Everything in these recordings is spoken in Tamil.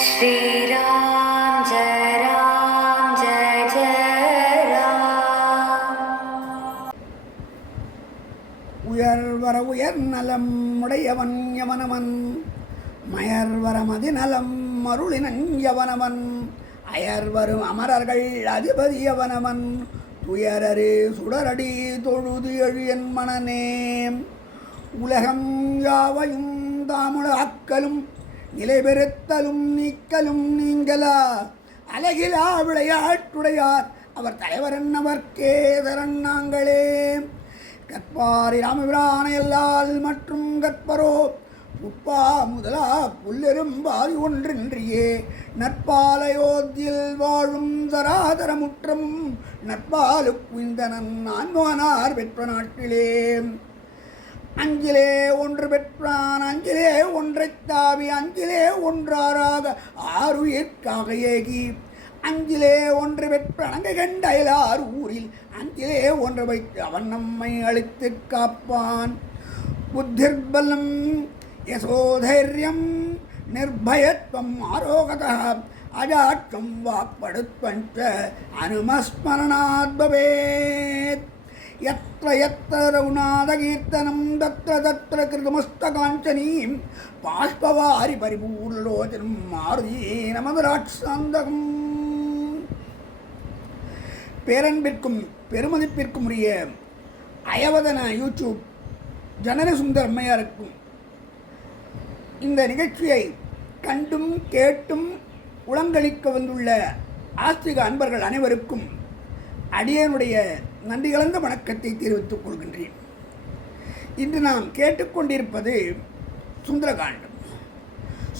श्रीराम जय राम जय जय राम. உயர்வர உயர் நலம் உடையவன் யவனவன் மயர்வர மதிநலம் மருளினன் யவனவன் அயர்வரும் அமரர்கள் அதிபதியவனவன் துயரரு சுடரடி தொழுது எழுயன் மனநே உலகம் யாவையும் தாமுல அக்கலும் நிலைபெறுத்தலும் நீக்கலும் நீங்களா அழகிலா விளையாட்டுடையார் அவர் தலைவர் என்னவர்க்கே தரன் நாங்களே கற்பாரி ராமபிரான எல்லால் மற்றும் கற்பரோ உப்பா முதலா புல்லெரும்பாரி ஒன்றின்றியே நற்பாலயோத்தியில் வாழும் தராதரமுற்றம் நற்பாலு குவிந்தனன் நான்மகனார் பெற்ற நாட்டிலே அஞ்சிலே ஒன்று பெற்றான் அஞ்சிலே ஒன்றைத் தாவி அஞ்சிலே ஒன்றாராக ஆறுயிர்க்காக ஏகி அஞ்சிலே ஒன்று பெற்ற அணங்கை கண்டயலார் ஊரில் அஞ்சிலே ஒன்று வைத்து அவன் நம்மை அழித்து காப்பான் புத்திர்பலம் யசோதைரியம் நிர்பயத்வம் ஆரோகதா அஜாட்சம் வாக்படுத்வஞ்ச அனுமஸ்மரணாத் பவேத் यत्र यत्र रघुनाथकीर्तनं तत्र तत्र कृतमस्तकाञ्चनीं बाष्पवारि परिपूर्णलोचनं मारुतीनमदराட்சாந்தகம். பேரன்பிற்கும் பெருமதிப்பிற்கும் உரிய அயவதன யூடியூப் ஜனனசுந்தர் அம்மையாருக்கும் இந்த நிகழ்ச்சியை கண்டும் கேட்டும் உளங்களிக்க வந்துள்ள ஆஸ்திக அன்பர்கள் அனைவருக்கும் அடியனுடைய நன்றி கலந்த வணக்கத்தை தெரிவித்துக் கொள்கின்றேன். இன்று நாம் கேட்டுக்கொண்டிருப்பது சுந்தரகாண்டம்.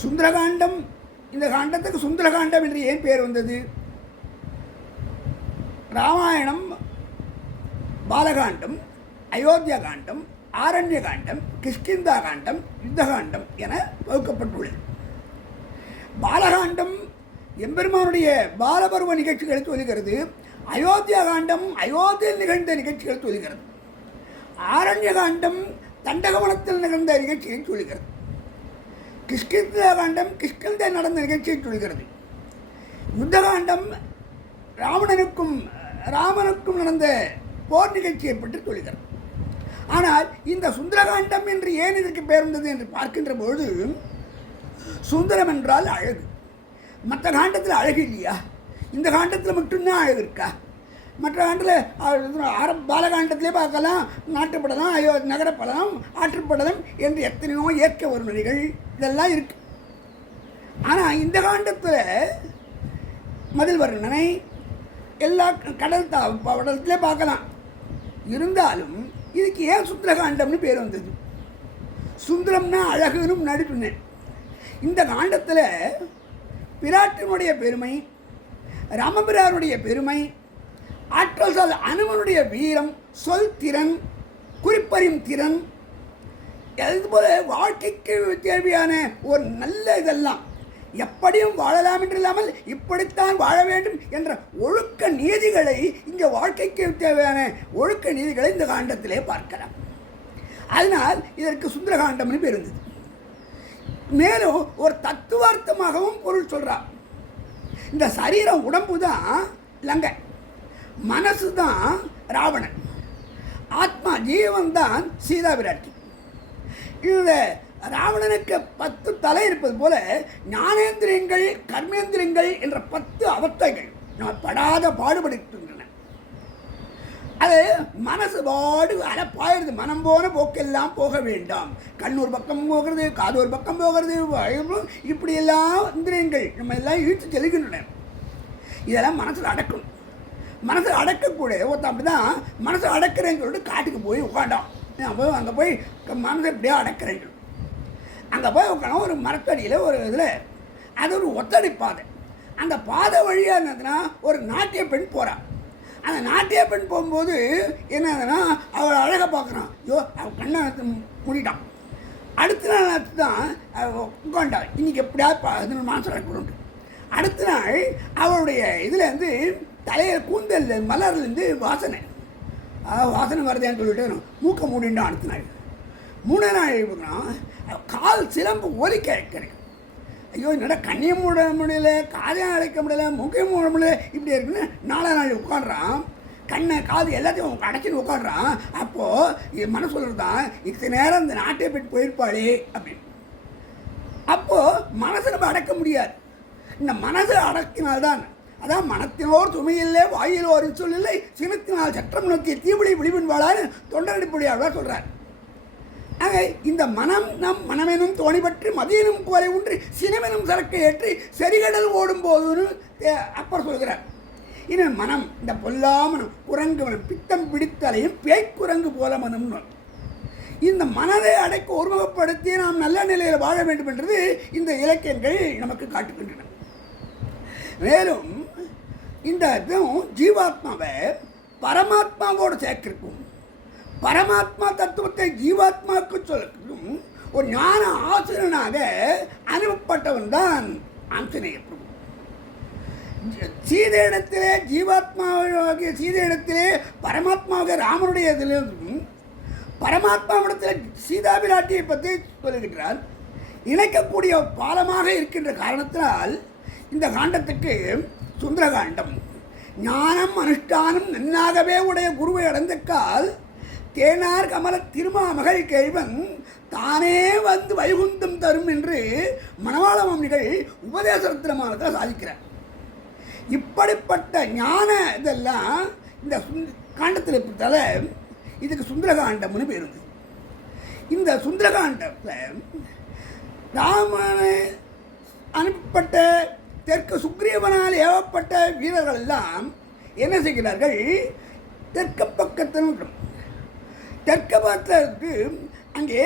சுந்தரகாண்டம், இந்த காண்டத்துக்கு சுந்தரகாண்டம் என்று ஏன் பெயர் வந்தது? ராமாயணம், பாலகாண்டம், அயோத்தியா காண்டம், ஆரண்ய காண்டம், கிஷ்கிந்தா காண்டம், யுத்தகாண்டம் என வகுக்கப்பட்டுள்ளது. பாலகாண்டம் எம்பெருமானுடைய பாலபருவ நிகழ்ச்சிகளை சொல்லுகிறது. அயோத்தியா காண்டம் அயோத்தியில் நிகழ்ந்த நிகழ்ச்சிகள் சொல்கிறது. ஆரண்ய காண்டம் தண்டகவனத்தில் நிகழ்ந்த நிகழ்ச்சியை சொல்கிறது. கிஷ்கிந்தா காண்டம் கிஷ்கிந்தா நடந்த நிகழ்ச்சியை சொல்கிறது. யுத்தகாண்டம் ராமனுக்கும் நடந்த போர் நிகழ்ச்சியை பற்றி சொல்கிறது. ஆனால் இந்த சுந்தரகாண்டம் என்று ஏன் இதற்கு பெயர் வந்தது என்று பார்க்கின்ற பொழுது, சுந்தரம் என்றால் அழகு. மற்ற காண்டத்தில் அழகு இல்லையா? இந்த காண்டத்தில் மட்டும்தான் அழகு இருக்கா? மற்ற காண்டத்தில் பாலகாண்டத்திலே பார்க்கலாம், நாட்டுப்படலம், நகரப்படலம், ஆற்றுப்படலம் என்று எத்தனையோ இயற்கை வர்ணனைகள் இதெல்லாம் இருக்கு. ஆனால் இந்த காண்டத்தில் மதில் வர்ணனை எல்லா கடல் படலத்திலே பார்க்கலாம். இருந்தாலும் இதுக்கு ஏன் சுந்தரகாண்டம்னு பேர் வந்தது? சுந்தரம்னா அழகுன்னு முன்னாடி சொன்னேன். இந்த காண்டத்தில் பிராட்டினுடைய பெருமை, ராமபிரானுடைய பெருமை, ஆற்றல் சொல் அனுமனுடைய வீரம், சொல் திறன், குறிப்பறியும் திறன், அதுபோல வாழ்க்கைக்கு தேவையான ஒரு நல்ல இதெல்லாம் எப்படியும் வாழலாம் என்று இல்லாமல் இப்படித்தான் வாழ வேண்டும் என்ற ஒழுக்க நீதிகளை, இங்கே வாழ்க்கைக்கு தேவையான ஒழுக்க நீதிகளை இந்த காண்டத்திலே பார்க்கலாம். அதனால் இதற்கு சுந்தரகாண்டம்னு பேர் இருந்தது. மேலும் ஒரு தத்துவார்த்தமாகவும் பொருள் சொல்கிறார். இந்த சரீரம் உடம்பு தான் லங்கை, மனசு தான் ராவணன், ஆத்மா ஜீவன் தான் சீதா விராட்டி. இந்த ராவணனுக்கு 10 தலை இருப்பது போல ஞானேந்திரியங்கள், கர்மேந்திரியங்கள் என்ற 10 அவத்தைகள் நம்ம படாத பாடுபடுகின்றன. அது மனசு பாடு அலப்பாயிருது. மனம் போன போக்கெல்லாம் போக வேண்டாம். கண்ணூர் பக்கம் போகிறது, காதோர் பக்கம் போகிறது, இப்படியெல்லாம் இந்திரியங்கள் நம்ம எல்லாம் இழுத்து செல்கின்றன. இதெல்லாம் மனசில் அடக்கணும். மனசில் அடக்கக்கூட ஒருத்தன் அப்படி தான் மனசை அடக்கிறேன்னு சொல்லிட்டு காட்டுக்கு போய் உட்காண்டான். அங்கே போய் மனசை எப்படியோ அடக்கிறேன்னு சொல்லி அங்கே போய் உட்காந்து ஒரு மரத்தடியில் ஒரு இதில் அது ஒரு ஒத்தடி பாதை. அந்த பாதை வழியாக இருந்ததுன்னா ஒரு நாட்டிய பெண் போகிறான். அந்த நாட்டிய பெண் போகும்போது என்னதுன்னா அவள் அழகை பார்க்குறான். ஐயோ அவள் கண்ணை மூடிட்டான். அடுத்த நாள் தான் உட்காண்டாள். இன்றைக்கி எப்படியாவது மாதம் நடக்கணும்ட்டு அடுத்த நாள் அவளுடைய இதுலேருந்து தலையில் கூந்தல் மலர்லேருந்து வாசனை வருதேன்னு சொல்லிட்டு மூக்க மூடிண்டான். அடுத்த நாள் 3 நாள் கால் சிலம்பு ஒலிக்க கிடைக்கும். ஐயோ என்னடா கண்ணியம் மூட முடியல, காதையும் அழைக்க முடியல, மூக்கையும் மூட முடியல, இப்படி இருக்குன்னு 4 நாள் உட்காடுறான். கண்ணை காது எல்லாத்தையும் அடைச்சின்னு உட்காடுறான். அப்போது இது மனசு சொல்கிறது தான், இத்தனை நேரம் இந்த நாட்டை போயிட்டு போயிருப்பாளே அப்படின்னு. அப்போது மனசை நம்ம அடக்க முடியாது. இந்த மனசை அடக்கினால்தான், அதான் மனத்தினோர் சுமையில்லை வாயிலோர் சொல்லில்லை சினத்தினால் சற்றம் நோக்கிய தீவிழி விழிவன்பாளான்னு தொண்டரடிப்பொழியாளர் சொல்கிறார். ஆக இந்த மனம் நம் மனமெனும் தோணி பற்றி மதியனும் கோலை ஊன்றி சினமெனும் சரக்கை ஏற்றி செறிகடல் ஓடும் போதுன்னு அப்பர் சொல்கிறார். இன்னும் மனம் இந்த பொல்லா மனம் குரங்கு மனம் பித்தம் பிடித்தலையும் பேய்க்குரங்கு போல மனம்னு இந்த மனதை அடைக்க ஒருமுகப்படுத்தி நாம் நல்ல நிலையில் வாழ வேண்டும் என்றது இந்த இலக்கியங்கள் நமக்கு காட்டுகின்றன. மேலும் இந்த ஜீவாத்மாவை பரமாத்மாவோடு சேர்க்கும், பரமாத்மா தத்துவத்தை ஜீவாத்மாவுக்கு சொல்லக்கும் ஒரு ஞான ஆசிரியனாக அனுப்பப்பட்டவன் தான் ஆஞ்சநேய பிரபு. சீதையிடத்திலே ஜீவாத்மாவாகிய சீதையிடத்திலே பரமாத்மாவாக ராமனுடைய இதிலும் பரமாத்மாவிடத்தில் சீதாபிராட்டியை பற்றி சொல்லுகின்றார். இணைக்கக்கூடிய பாலமாக இருக்கின்ற காரணத்தினால் இந்த காண்டத்துக்கு சுந்தரகாண்டம். ஞானம் அனுஷ்டானம் நன்னாகவே உடைய குருவை அடைந்தக்கால் தேனார் கமல திருமாமகள் கேள்வன் தானே வந்து வைகுந்தம் தரும் என்று மணவாள மாமனிகள் உபதேச ரத்னமானத்தில் சாதிக்கிறார். இப்படிப்பட்ட ஞான இதெல்லாம் இந்த காண்டத்தில் இருப்பதால இதுக்கு சுந்தரகாண்டம்னு பேர். இந்த சுந்தரகாண்டத்தில் ராமனை அனுப்பப்பட்ட தெற்கு சுக்ரீவனால் ஏவப்பட்ட வீரர்கள் எல்லாம் என்ன செய்கிறார்கள், தெற்கு பக்கத்தில் தெற்கு பக்கத்திற்கு அங்கே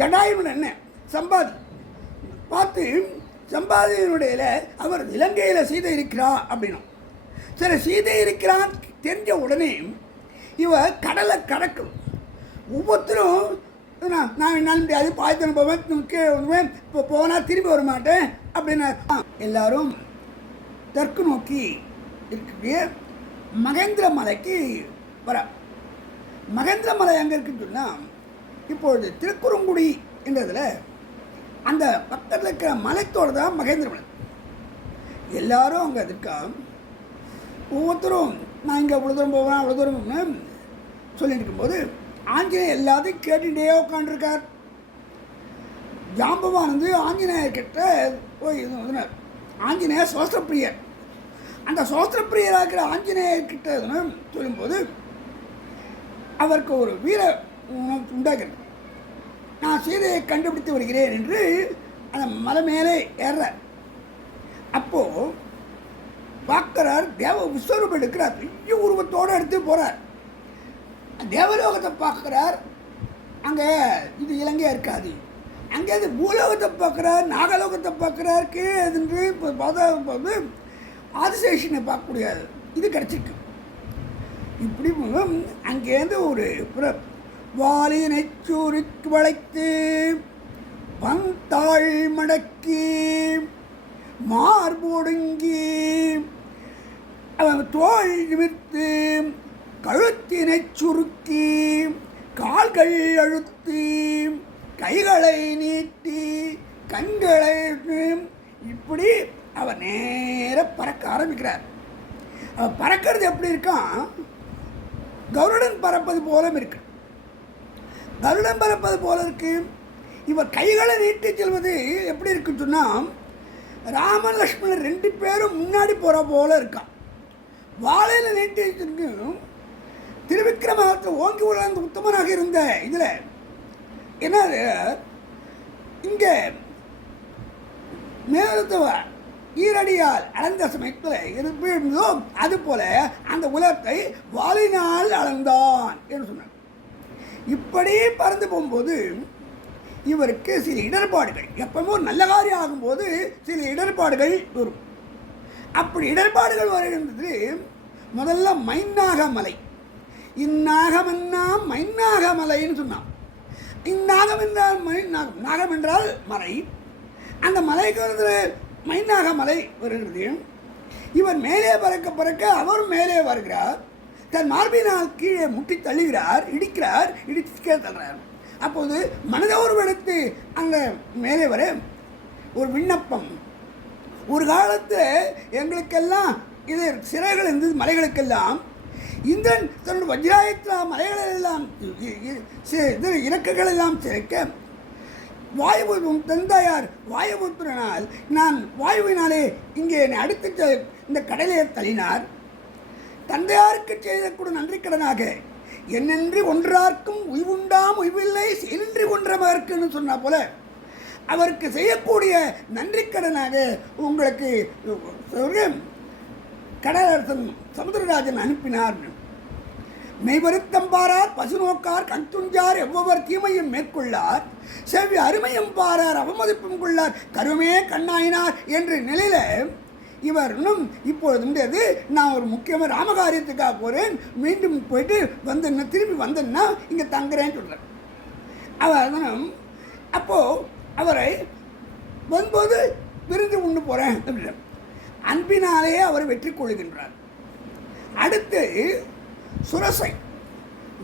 ஜடாயுடன் என்ன சம்பாதி பார்த்து சம்பாதியினுடைய அவர் இலங்கையில் சீதை இருக்கிறா அப்படின்னும். சரி, சீதை இருக்கிறான் தெரிஞ்ச உடனே இவ கடலை கடக்கணும். ஒவ்வொருத்தரும் நான் என்ன முடியாது பாய்த்தன போவேன், இப்போ போனால் திரும்பி வர மாட்டேன் அப்படின்னு எல்லாரும் தெற்கு நோக்கி இருக்கக்கூடிய மகேந்திர மலைக்கு வர. மகேந்திர மலை எங்கே இருக்குன்னு சொன்னால் இப்பொழுது திருக்குறுங்குடி என்றதில் அந்த பக்கத்தில் இருக்கிற மலைத்தோடு தான் மகேந்திர மலை. எல்லாரும் அங்கே இருக்கா. ஒவ்வொருத்தரும் நான் இங்கே அவ்வளோ தூரம் போவேன் அவ்வளோ தூரம் சொல்லிட்டு இருக்கும்போது ஆஞ்சநேயர் எல்லாத்தையும் கேட்டுகிட்டே உட்காண்டிருக்கார். ஜாம்பவான் வந்து ஆஞ்சநேயர்கிட்ட போய் ஆஞ்சநேயர் சோஸ்திரப்பிரியர். அந்த சோஸ்திரப்பிரியராக இருக்கிற ஆஞ்சநேயர்கிட்ட சொல்லும்போது அவருக்கு ஒரு வீர உண்டாகிறது. நான் சீதையை கண்டுபிடித்து வருகிறேன் என்று அந்த மலை மேலே ஏறுறார். அப்போது பார்க்குறார், தேவ விஸ்வரூபம் எடுக்கிறார், பெரிய உருவத்தோடு எடுத்து போகிறார். தேவலோகத்தை பார்க்குறார், அங்கே இது இலங்கையாக இருக்காது. அங்கேருந்து பூலோகத்தை பார்க்குறார், நாகலோகத்தை பார்க்குறார், கீழே இருந்து இப்போ போது ஆதிசேஷனை பார்க்கக்கூடிய இது கிடச்சிருக்கு. இப்படி அங்கேருந்து ஒரு வாலினை சூருக்கு வளைத்து பந்தாள் மடக்கி மார்பொடுங்கி அவன் தோல் நிமிர்த்து கழுத்தினை சுருக்கி கால்கள் அழுத்தி கைகளை நீட்டி கண்களை இப்படி அவன் நேர பறக்க ஆரம்பிக்கிறார். அவன் பறக்கிறது எப்படி இருக்கான், கருடன் பறப்பது போல இருக்கு. கருடன் பறப்பது போல இருக்கு. இவர் கைகளை நீட்டி செல்வது எப்படி இருக்குன்னு சொன்னால் ராமன் லக்ஷ்மணன் 2 பேரும் முன்னாடி போகிற போல இருக்கான். வாழையில் நீட்டி வச்சிருக்கும். திருவிக்கிரமத்தில் ஓங்கி உலர்ந்த உத்தமனாக இருந்த இதில் என்ன இங்கே மேலத்தவ ஈரடியால் அளந்த சமயத்தில் இருந்தோ அது போல அந்த உலகத்தை வாளினால் அளந்தான் என்று சொன்னார். இப்படி பறந்து போகும்போது இவருக்கு சில இடர்பாடுகள், எப்பவுமே ஒரு நல்ல காரியம் ஆகும்போது சில இடர்பாடுகள் வரும். அப்படி இடர்பாடுகள் வருகின்றது. முதல்ல மைநாகமலை, இந்நாகமன்னா மைநாகமலைன்னு சொன்னான். இந்நாகம் என்றால் மைநாகம், நாகம் என்றால் மலை. அந்த மலைக்கு மைநாகமலை வருகிறது. இவர் மேலே பறக்க பறக்க அவர் மேலே வருகிறார். தன் மார்பினால் கீழே முட்டி தள்ளுகிறார், இடிக்கிறார், இடித்து கீழே தள்ளுறார். அப்போது மனதோர்வு எடுத்து அங்கே மேலே வர ஒரு விண்ணப்பம். ஒரு காலத்தில் எங்களுக்கெல்லாம் இது சிறைகள் இருந்தது, மலைகளுக்கெல்லாம் இந்திரன் தன்னுடைய வஜ்ராயத்தில் மலைகளெல்லாம் இறக்குகள் எல்லாம் சிறைக்க வாயுவும் தந்தையார் வாயுபுத்திரனால் நான் வாயுவினாலே இங்கே என்னை அடுத்து இந்த கடலையை தள்ளினார். தந்தையாருக்கு செய்தக்கூட நன்றி கடனாக என்னென்று ஒன்றார்க்கும் உய்வுண்டாம் உய்வில்லை செயலின்றி ஒன்றவர்க்குன்னு சொன்னா போல அவருக்கு செய்யக்கூடிய நன்றி கடனாக உங்களுக்கு கடலரசன் சமுத்திரராஜன் அனுப்பினார். மெய்வருத்தம் பாரார் பசு நோக்கார் கண் துஞ்சார் எவ்வொரு தீமையும் மேற்கொள்ளார் செவ்வி அருமையும் பாரார் அவமதிப்பும் கொள்ளார் கருமே கண்ணாயினார் என்ற நிலையில் இவர் இன்னும் இப்பொழுது நான் ஒரு முக்கியமாக ராமகாரியத்துக்காக போகிறேன், மீண்டும் போயிட்டு வந்தேன்னா திரும்பி வந்தேன்னா இங்கே தங்குறேன்னு சொல்கிறார். அவர் அப்போது அவரை வரும்போது விருந்து உண்டு போகிறேன் அப்படின்ற அன்பினாலேயே அவர் வெற்றி கொள்கின்றார். அடுத்து சுரசை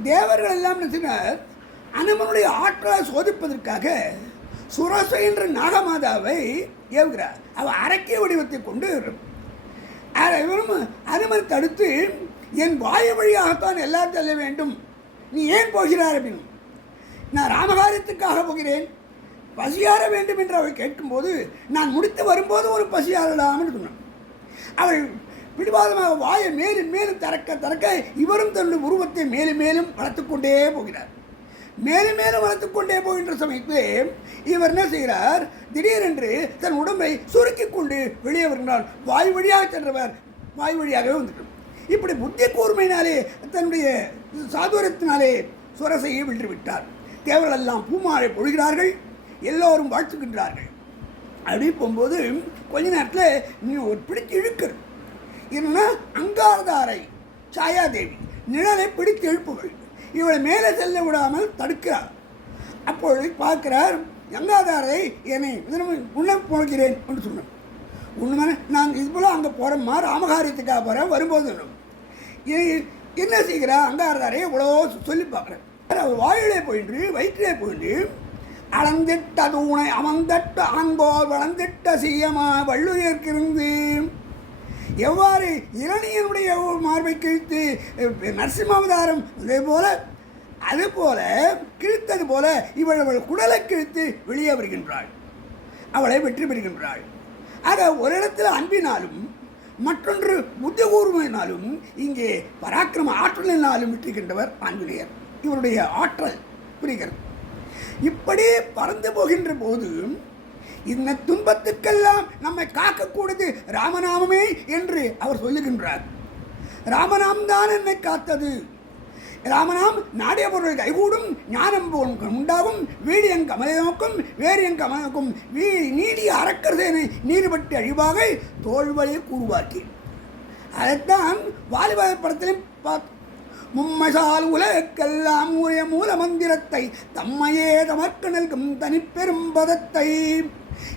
தேவர்கள் எல்லாம் நினைச்சினார் அனுமனுடைய ஆற்றலை சோதிப்பதற்காக சுரசை என்ற நாகமாதாவை ஏவுகிறார். அவள் அரக்கிய வடிவத்தை கொண்டு அனுமன் தடுத்து என் வாயு வழியாகத்தான் எல்லாரும் செல்ல வேண்டும், நீ ஏன் போகிறார் அப்படின்னு. நான் ராமகாரியத்துக்காக போகிறேன், பசியார வேண்டும் என்று அவள் கேட்கும்போது நான் முடித்து வரும்போது ஒரு பசியாரலாம்னு சொன்னான். அவள் பிடிவாதமாக வாயை மேலும் மேலும் திறக்க இவரும் தன்னுடைய உருவத்தை மேலும் மேலும் வளர்த்துக்கொண்டே போகிறார். மேலும் மேலும் வளர்த்துக்கொண்டே போகின்ற சமயத்தில் இவர் என்ன செய்கிறார், திடீரென்று தன் உடம்பை சுருக்கி கொண்டு வெளியே வருகிறார். வாய் வழியாக சென்றவர் வாய் வழியாகவே வந்துட்டார். இப்படி புத்தி கூர்மையினாலே தன்னுடைய சாதுரியத்தினாலே சுரசையை வென்று விட்டார். தேவர்கள் எல்லாம் பூமாலை பொழுகிறார்கள், எல்லோரும் வாழ்த்துக்கின்றார்கள். அப்படி போகும்போது கொஞ்ச நேரத்தில் இன்னும் ஒரு பிடித்து இழுக்கிறது. என்னன்னா அங்காரதாரை சாயாதேவி நிழலை பிடித்து எழுப்புகள், இவளை மேலே செல்ல விடாமல் தடுக்கிறார். அப்பொழுது பார்க்கிறார், கங்காதாரை என்னை உன்னை போகிறேன் என்று சொன்னார். உண்மை நான் இது போல் அங்கே போகிறேம்மா, ராமகாரியத்துக்காக போகிறேன், வரும்போது என்ன செய்கிறா அங்காரதாரை இவ்வளோ சொல்லி பார்க்குறேன். அவர் வாயிலே போயின்று வயிற்றிலே போயின்று அளந்திட்ட தூணை அமர்ந்தட்ட ஆண்போர் வளர்ந்திட்ட செய்யமா வள்ளுவர்க்கிருந்து எவ்வாறு இரணியனுடைய மார்பை கிழித்து நரசிம்மாவதாரம் அதுபோல கிழித்தது போல இவள் குடலை கிழித்து வெளியே வருகின்றாள், அவளை வெற்றி பெறுகின்றாள். ஆக ஒரு இடத்துல அன்பினாலும் மற்றொன்று புத்தி கூர்மையினாலும் இங்கே பராக்கிரம ஆற்றலினாலும் வெற்றிக்கின்றவர் ஆஞ்சநேயர். இவருடைய ஆற்றல் புரிகிறது. இப்படி பறந்து போகின்ற போது இந்த துன்பத்துக்கெல்லாம் நம்மை காக்கக்கூடது ராமநாமமே என்று அவர் சொல்லுகின்றார். ராமநாம் தான் என்னை காத்தது, ராமநாம் நாடிய பொருள் கைகூடும், ஞானம் உண்டாகும், வீடியங் கமலனோக்கும் வேரியங் கமலனுக்கும் நீடிய அரக்கர்சேனை நீர்பட்டு அழிவாக தோல்வழியை கூறுவாக்கி. அதைத்தான் வாலிபாத படத்திலும் பார்த்து மும்மசால் உலகெல்லாம் உரிய மூல மந்திரத்தை தம்மையே தமக்கு நல்கும் தனிப்பெரும் பதத்தை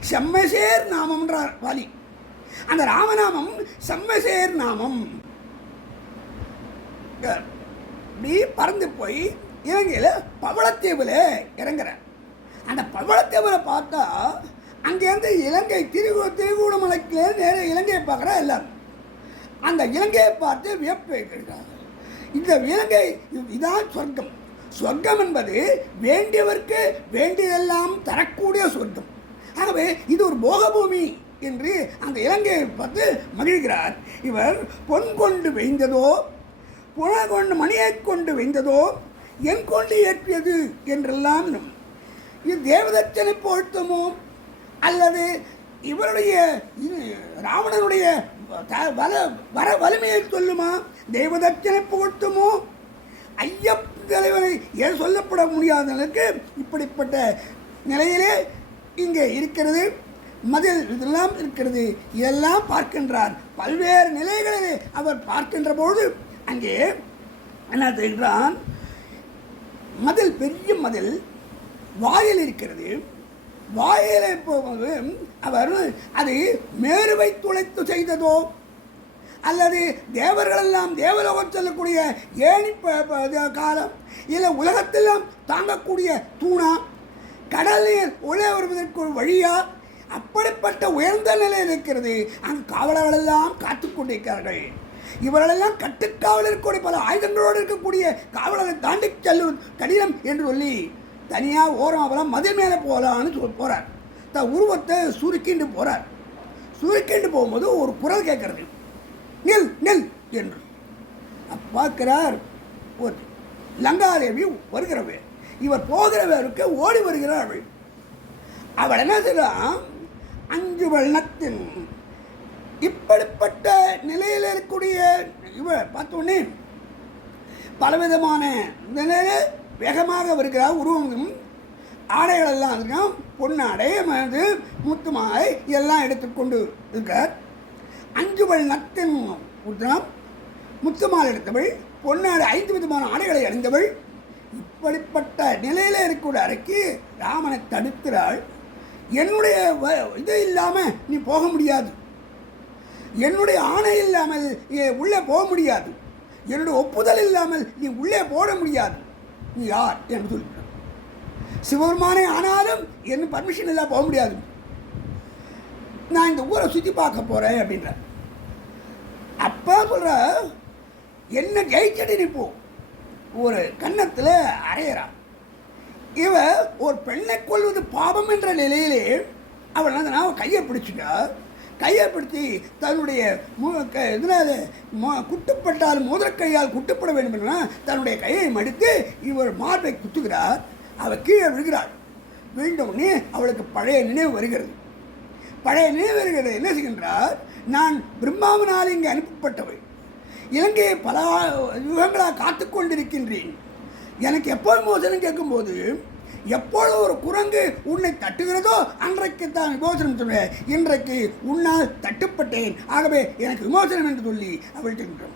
செம்மசேர் நாமம் என்றார் வாலி. அந்த ராமநாமம் செம்மசேர் நாமம். இப்படி பறந்து போய் இலங்கையில் பவளத்தீவில் இறங்குறார். அந்த பவளத்தீவில் பார்த்தா அங்கேருந்து இலங்கை திருகூடமலைக்கு நேர இலங்கையை பார்க்குறா எல்லாரும். அந்த இலங்கையை பார்த்து வியப்பு வைக்கிறார். இந்த இலங்கை இதான் சொர்க்கம். சொர்க்கம் என்பது வேண்டியவர்க்கு வேண்டியதெல்லாம் தரக்கூடிய சொர்க்கம். ஆகவே இது ஒரு போகபூமி என்று அந்த இலங்கையை பார்த்து மகிழ்கிறார். இவர் பொன் கொண்டு வைந்ததோ புன கொண்டு மணியை கொண்டு வைந்ததோ என் கொண்டு ஏற்றியது என்றெல்லாம் இது தேவதச்சனை பொருத்தமோ அல்லது இவருடைய ராவணனுடைய வலிமையை சொல்லுமா, தெய்வதட்சனை புகழ்த்துமோ, ஐயப் தலைவனை ஏன் சொல்லப்பட முடியாத அளவுக்கு இப்படிப்பட்ட நிலையிலே இங்கே இருக்கிறது. மதில் இதெல்லாம் இருக்கிறது. இதெல்லாம் பார்க்கின்றார். பல்வேறு நிலைகளிலே அவர் பார்க்கின்ற போது அங்கே என்ன செய்கிறான், மதில் பெரிய மதில் வாயில் இருக்கிறது. வாயிலை போகும்போது அவர் அது மேருவை துளைத்து செய்ததோ அல்லது தேவர்களெல்லாம் தேவலோகம் செல்லக்கூடிய ஏணி காலம் இல்லை உலகத்தெல்லாம் தாங்கக்கூடிய தூணா, கடலில் உள்ள வருவதற்கு ஒரு வழியா, அப்படிப்பட்ட உயர்ந்த நிலையில் இருக்கிறது. அங்கு காவலர்களெல்லாம் காத்து கொண்டிருக்கிறார்கள். இவர்களெல்லாம் கட்டுக்காவல் இருக்கக்கூடிய பல ஆயுதங்களோடு இருக்கக்கூடிய காவலரை தாண்டி செல்லும் கடினம் என்று சொல்லி தனியாக ஓரம் மதில் மேலே போகலான்னு போகிறார். தன் உருவத்தை சுருக்கிண்டு போகிறார். சுருக்கிண்டு போகும்போது ஒரு குரல் கேட்கறது, நெல் நெல் என்று. பார்க்கிறார், ஒரு லங்காதேவி வருகிறவள். இவர் போகிறவருக்கு ஓடி வருகிறாள். அவள் என்ன செய்யலாம், 5 வண்ணத்தின் இப்படிப்பட்ட நிலையில் இருக்கக்கூடிய இவள் பார்த்தோன்னே பலவிதமான நிலையில் வேகமாக வருகிறார். உருவம் ஆடைகள் எல்லாம் இருக்கும், பொன்னாடை மது முத்து மாலை எல்லாம் எடுத்துக்கொண்டு இருக்கார். 5 வண்ணத்தின் உத்தரம் முத்து மாலை எடுத்தவள், பொன்னாடை 5 விதமான ஆடைகளை அணிந்தவள். இப்படிப்பட்ட நிலையில் இருக்கக்கூடிய அறைக்கு ராமனை தடுக்கிறாள். என்னுடைய இது இல்லாமல் நீ போக முடியாது, என்னுடைய ஆணை இல்லாமல் உள்ளே போக முடியாது, என்னுடைய ஒப்புதல் இல்லாமல் நீ உள்ளே போட முடியாது, நீ யார் என்று சொல்லிவிட்டார். சிவபெருமானே ஆனாலும் என்ன பர்மிஷன் இல்லாமல் போக முடியாது, நான் இந்த ஊரை சுற்றி பார்க்க போகிறேன் அப்படின்ற. அப்போ சொல்கிற, என்ன ஜெயிச்சடி நீ போ. ஒரு கன்னத்தில் அரையிறான். இவ ஒரு பெண்ணை கொள்வது பாவம் என்ற நிலையிலே அவள் அவன் கையை பிடிச்சிட்டா. கையை பிடிச்சி தன்னுடைய இதனால் குட்டுப்பட்டால் மோதிரக்கையால் குட்டுப்பட வேண்டும் என்றா தன்னுடைய கையை மடித்து இவர் மார்பை குத்துகிறார். அவள் கீழே விழுகிறாள். விழுந்தவுடனே அவளுக்கு பழைய நினைவு வருகிறது. பழைய நினைவு வருகிறது. என்ன செய்கின்றார், நான் பிரம்மாவினால் இங்கே அனுப்பப்பட்டவள், இலங்கையை பல யுகங்களாக காத்து கொண்டிருக்கின்றேன். எனக்கு எப்போது விமோசனம் கேட்கும்போது எப்பொழுது ஒரு குரங்கு உன்னை தட்டுகிறதோ அன்றைக்கு தான் விமோசனம் சொல்வேன். இன்றைக்கு உன்னால் தட்டுப்பட்டேன், ஆகவே எனக்கு விமோசனம் என்று சொல்லி அவள் சொல்கிறோம்.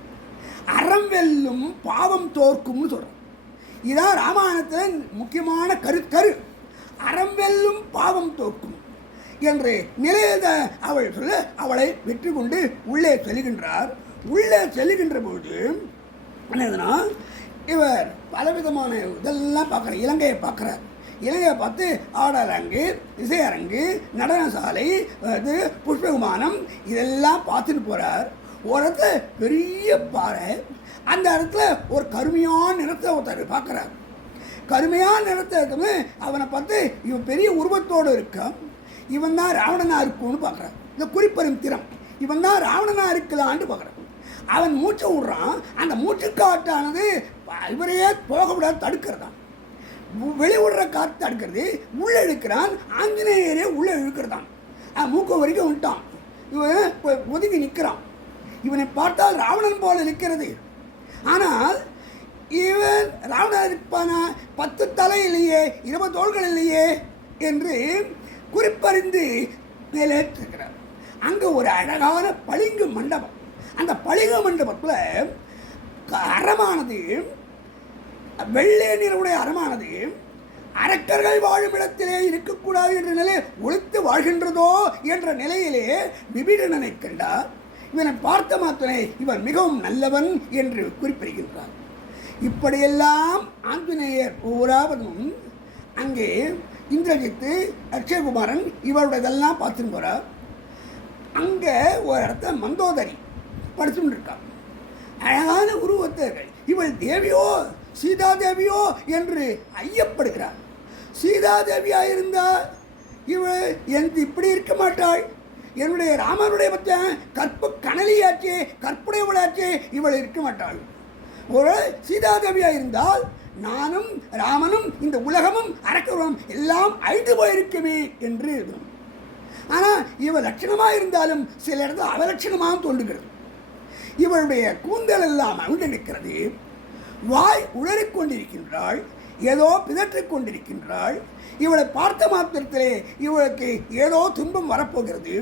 அறம் வெல்லும் பாவம் தோற்கும்னு சொல்கிறோம். இதான் ராமாயணத்தில் முக்கியமான கரு. அறம் வெல்லும் பாவம் தோற்கும் என்று நிலையில் அவள் சொல்ல அவளை வெற்றி கொண்டு உள்ளே செல்கின்றார். உள்ளே செல்லுகின்ற பொழுது என்னதுன்னா, இவர் பலவிதமான இதெல்லாம் பார்க்குறார். இலங்கையை பார்க்குறார். இலங்கையை பார்த்து ஆடரங்கு, இசையரங்கு, நடன சாலை, இது புஷ்ப விமானம் இதெல்லாம் பார்த்துட்டு போகிறார். ஒரு இடத்துல பெரிய பாறை, அந்த இடத்துல ஒரு கருமையான நிறத்தை ஒருத்தர் பார்க்குறார். கருமையான நிறத்தை இருக்கும்போது அவனை பார்த்து இவன் பெரிய உருவத்தோடு இருக்கான், இவன் தான் ராவணனாக இருக்கும்னு பார்க்குறான். இந்த குறிப்பெரும் திறம், இவன் தான் ராவணனாக இருக்கலான்னு பார்க்குறான். அவன் மூச்சை விடுறான். அந்த மூச்சு காட்டானது இவரையே போக விடாது தடுக்கிறதான். வெளிவிடுற காற்று தடுக்கிறது. உள்ளே இழுக்கிறான். ஆஞ்சநேயரே உள்ளே இழுக்கிறதான். மூக்க வரைக்கும் விட்டான். இவன் ஒதுங்கி நிற்கிறான். இவனை பார்த்தால் ராவணன் போல நிற்கிறது. ஆனால் இவன் ராவணன் இருப்பானா, 10 தலை இல்லையே, 20 தோள்கள் இல்லையே என்று குறிப்பறிந்து மேலேற்றிருக்கிறார். அங்கே ஒரு அழகான பளிங்கு மண்டபம். அந்த பளிங்கு மண்டபத்தில் அறமானது, வெள்ளை நிறவுடைய அறமானது அரக்கர்கள் வாழும் இடத்திலே இருக்கக்கூடாது என்ற நிலை ஒழித்து வாழ்கின்றதோ என்ற நிலையிலே விபீடனனை கண்டார். இவனை பார்த்த மாத்திரே இவன் மிகவும் நல்லவன் என்று குறிப்பிடுகின்றார். இப்படியெல்லாம் ஆஞ்சநேயர் ஒவ்வொருவரும் அங்கே இந்திரஜித்து, அக்ஷயகுமாரன் இவருடையதெல்லாம் பார்த்துன்னு போகிறார். அங்கே ஒரு இடத்துல மந்தோதரி படிச்சுட்டு இருக்கான். அழகான உருவத்தை இவள் தேவியோ சீதா தேவியோ என்று ஐயப்படுகிறார். சீதா தேவியாக இருந்தால் இவள் எனக்கு இப்படி இருக்க மாட்டாள். என்னுடைய ராமனுடைய பச்சன் கற்பு கனலியாச்சே, கற்புடையவளாச்சே, இவள் இருக்க மாட்டாள். ஒரு சீதா தேவியாக இருந்தால் நானும் ராமனும் இந்த உலகமும் அரக்கரும் எல்லாம் அழிந்து போயிருக்குமே என்று. ஆனால் இவள் லட்சணமாக இருந்தாலும் சில இடத்துல அவலட்சணமாக தோன்றுகிறது. இவளுடைய கூந்தல் எல்லாம் அவிழ்ந்து நிற்கிறது. வாய் உளறிக்கொண்டிருக்கின்றாள், ஏதோ பிதற்றிக் கொண்டிருக்கின்றாள். இவளை பார்த்த மாத்திரத்திலே இவளுக்கு ஏதோ துன்பம் வரப்போகிறது,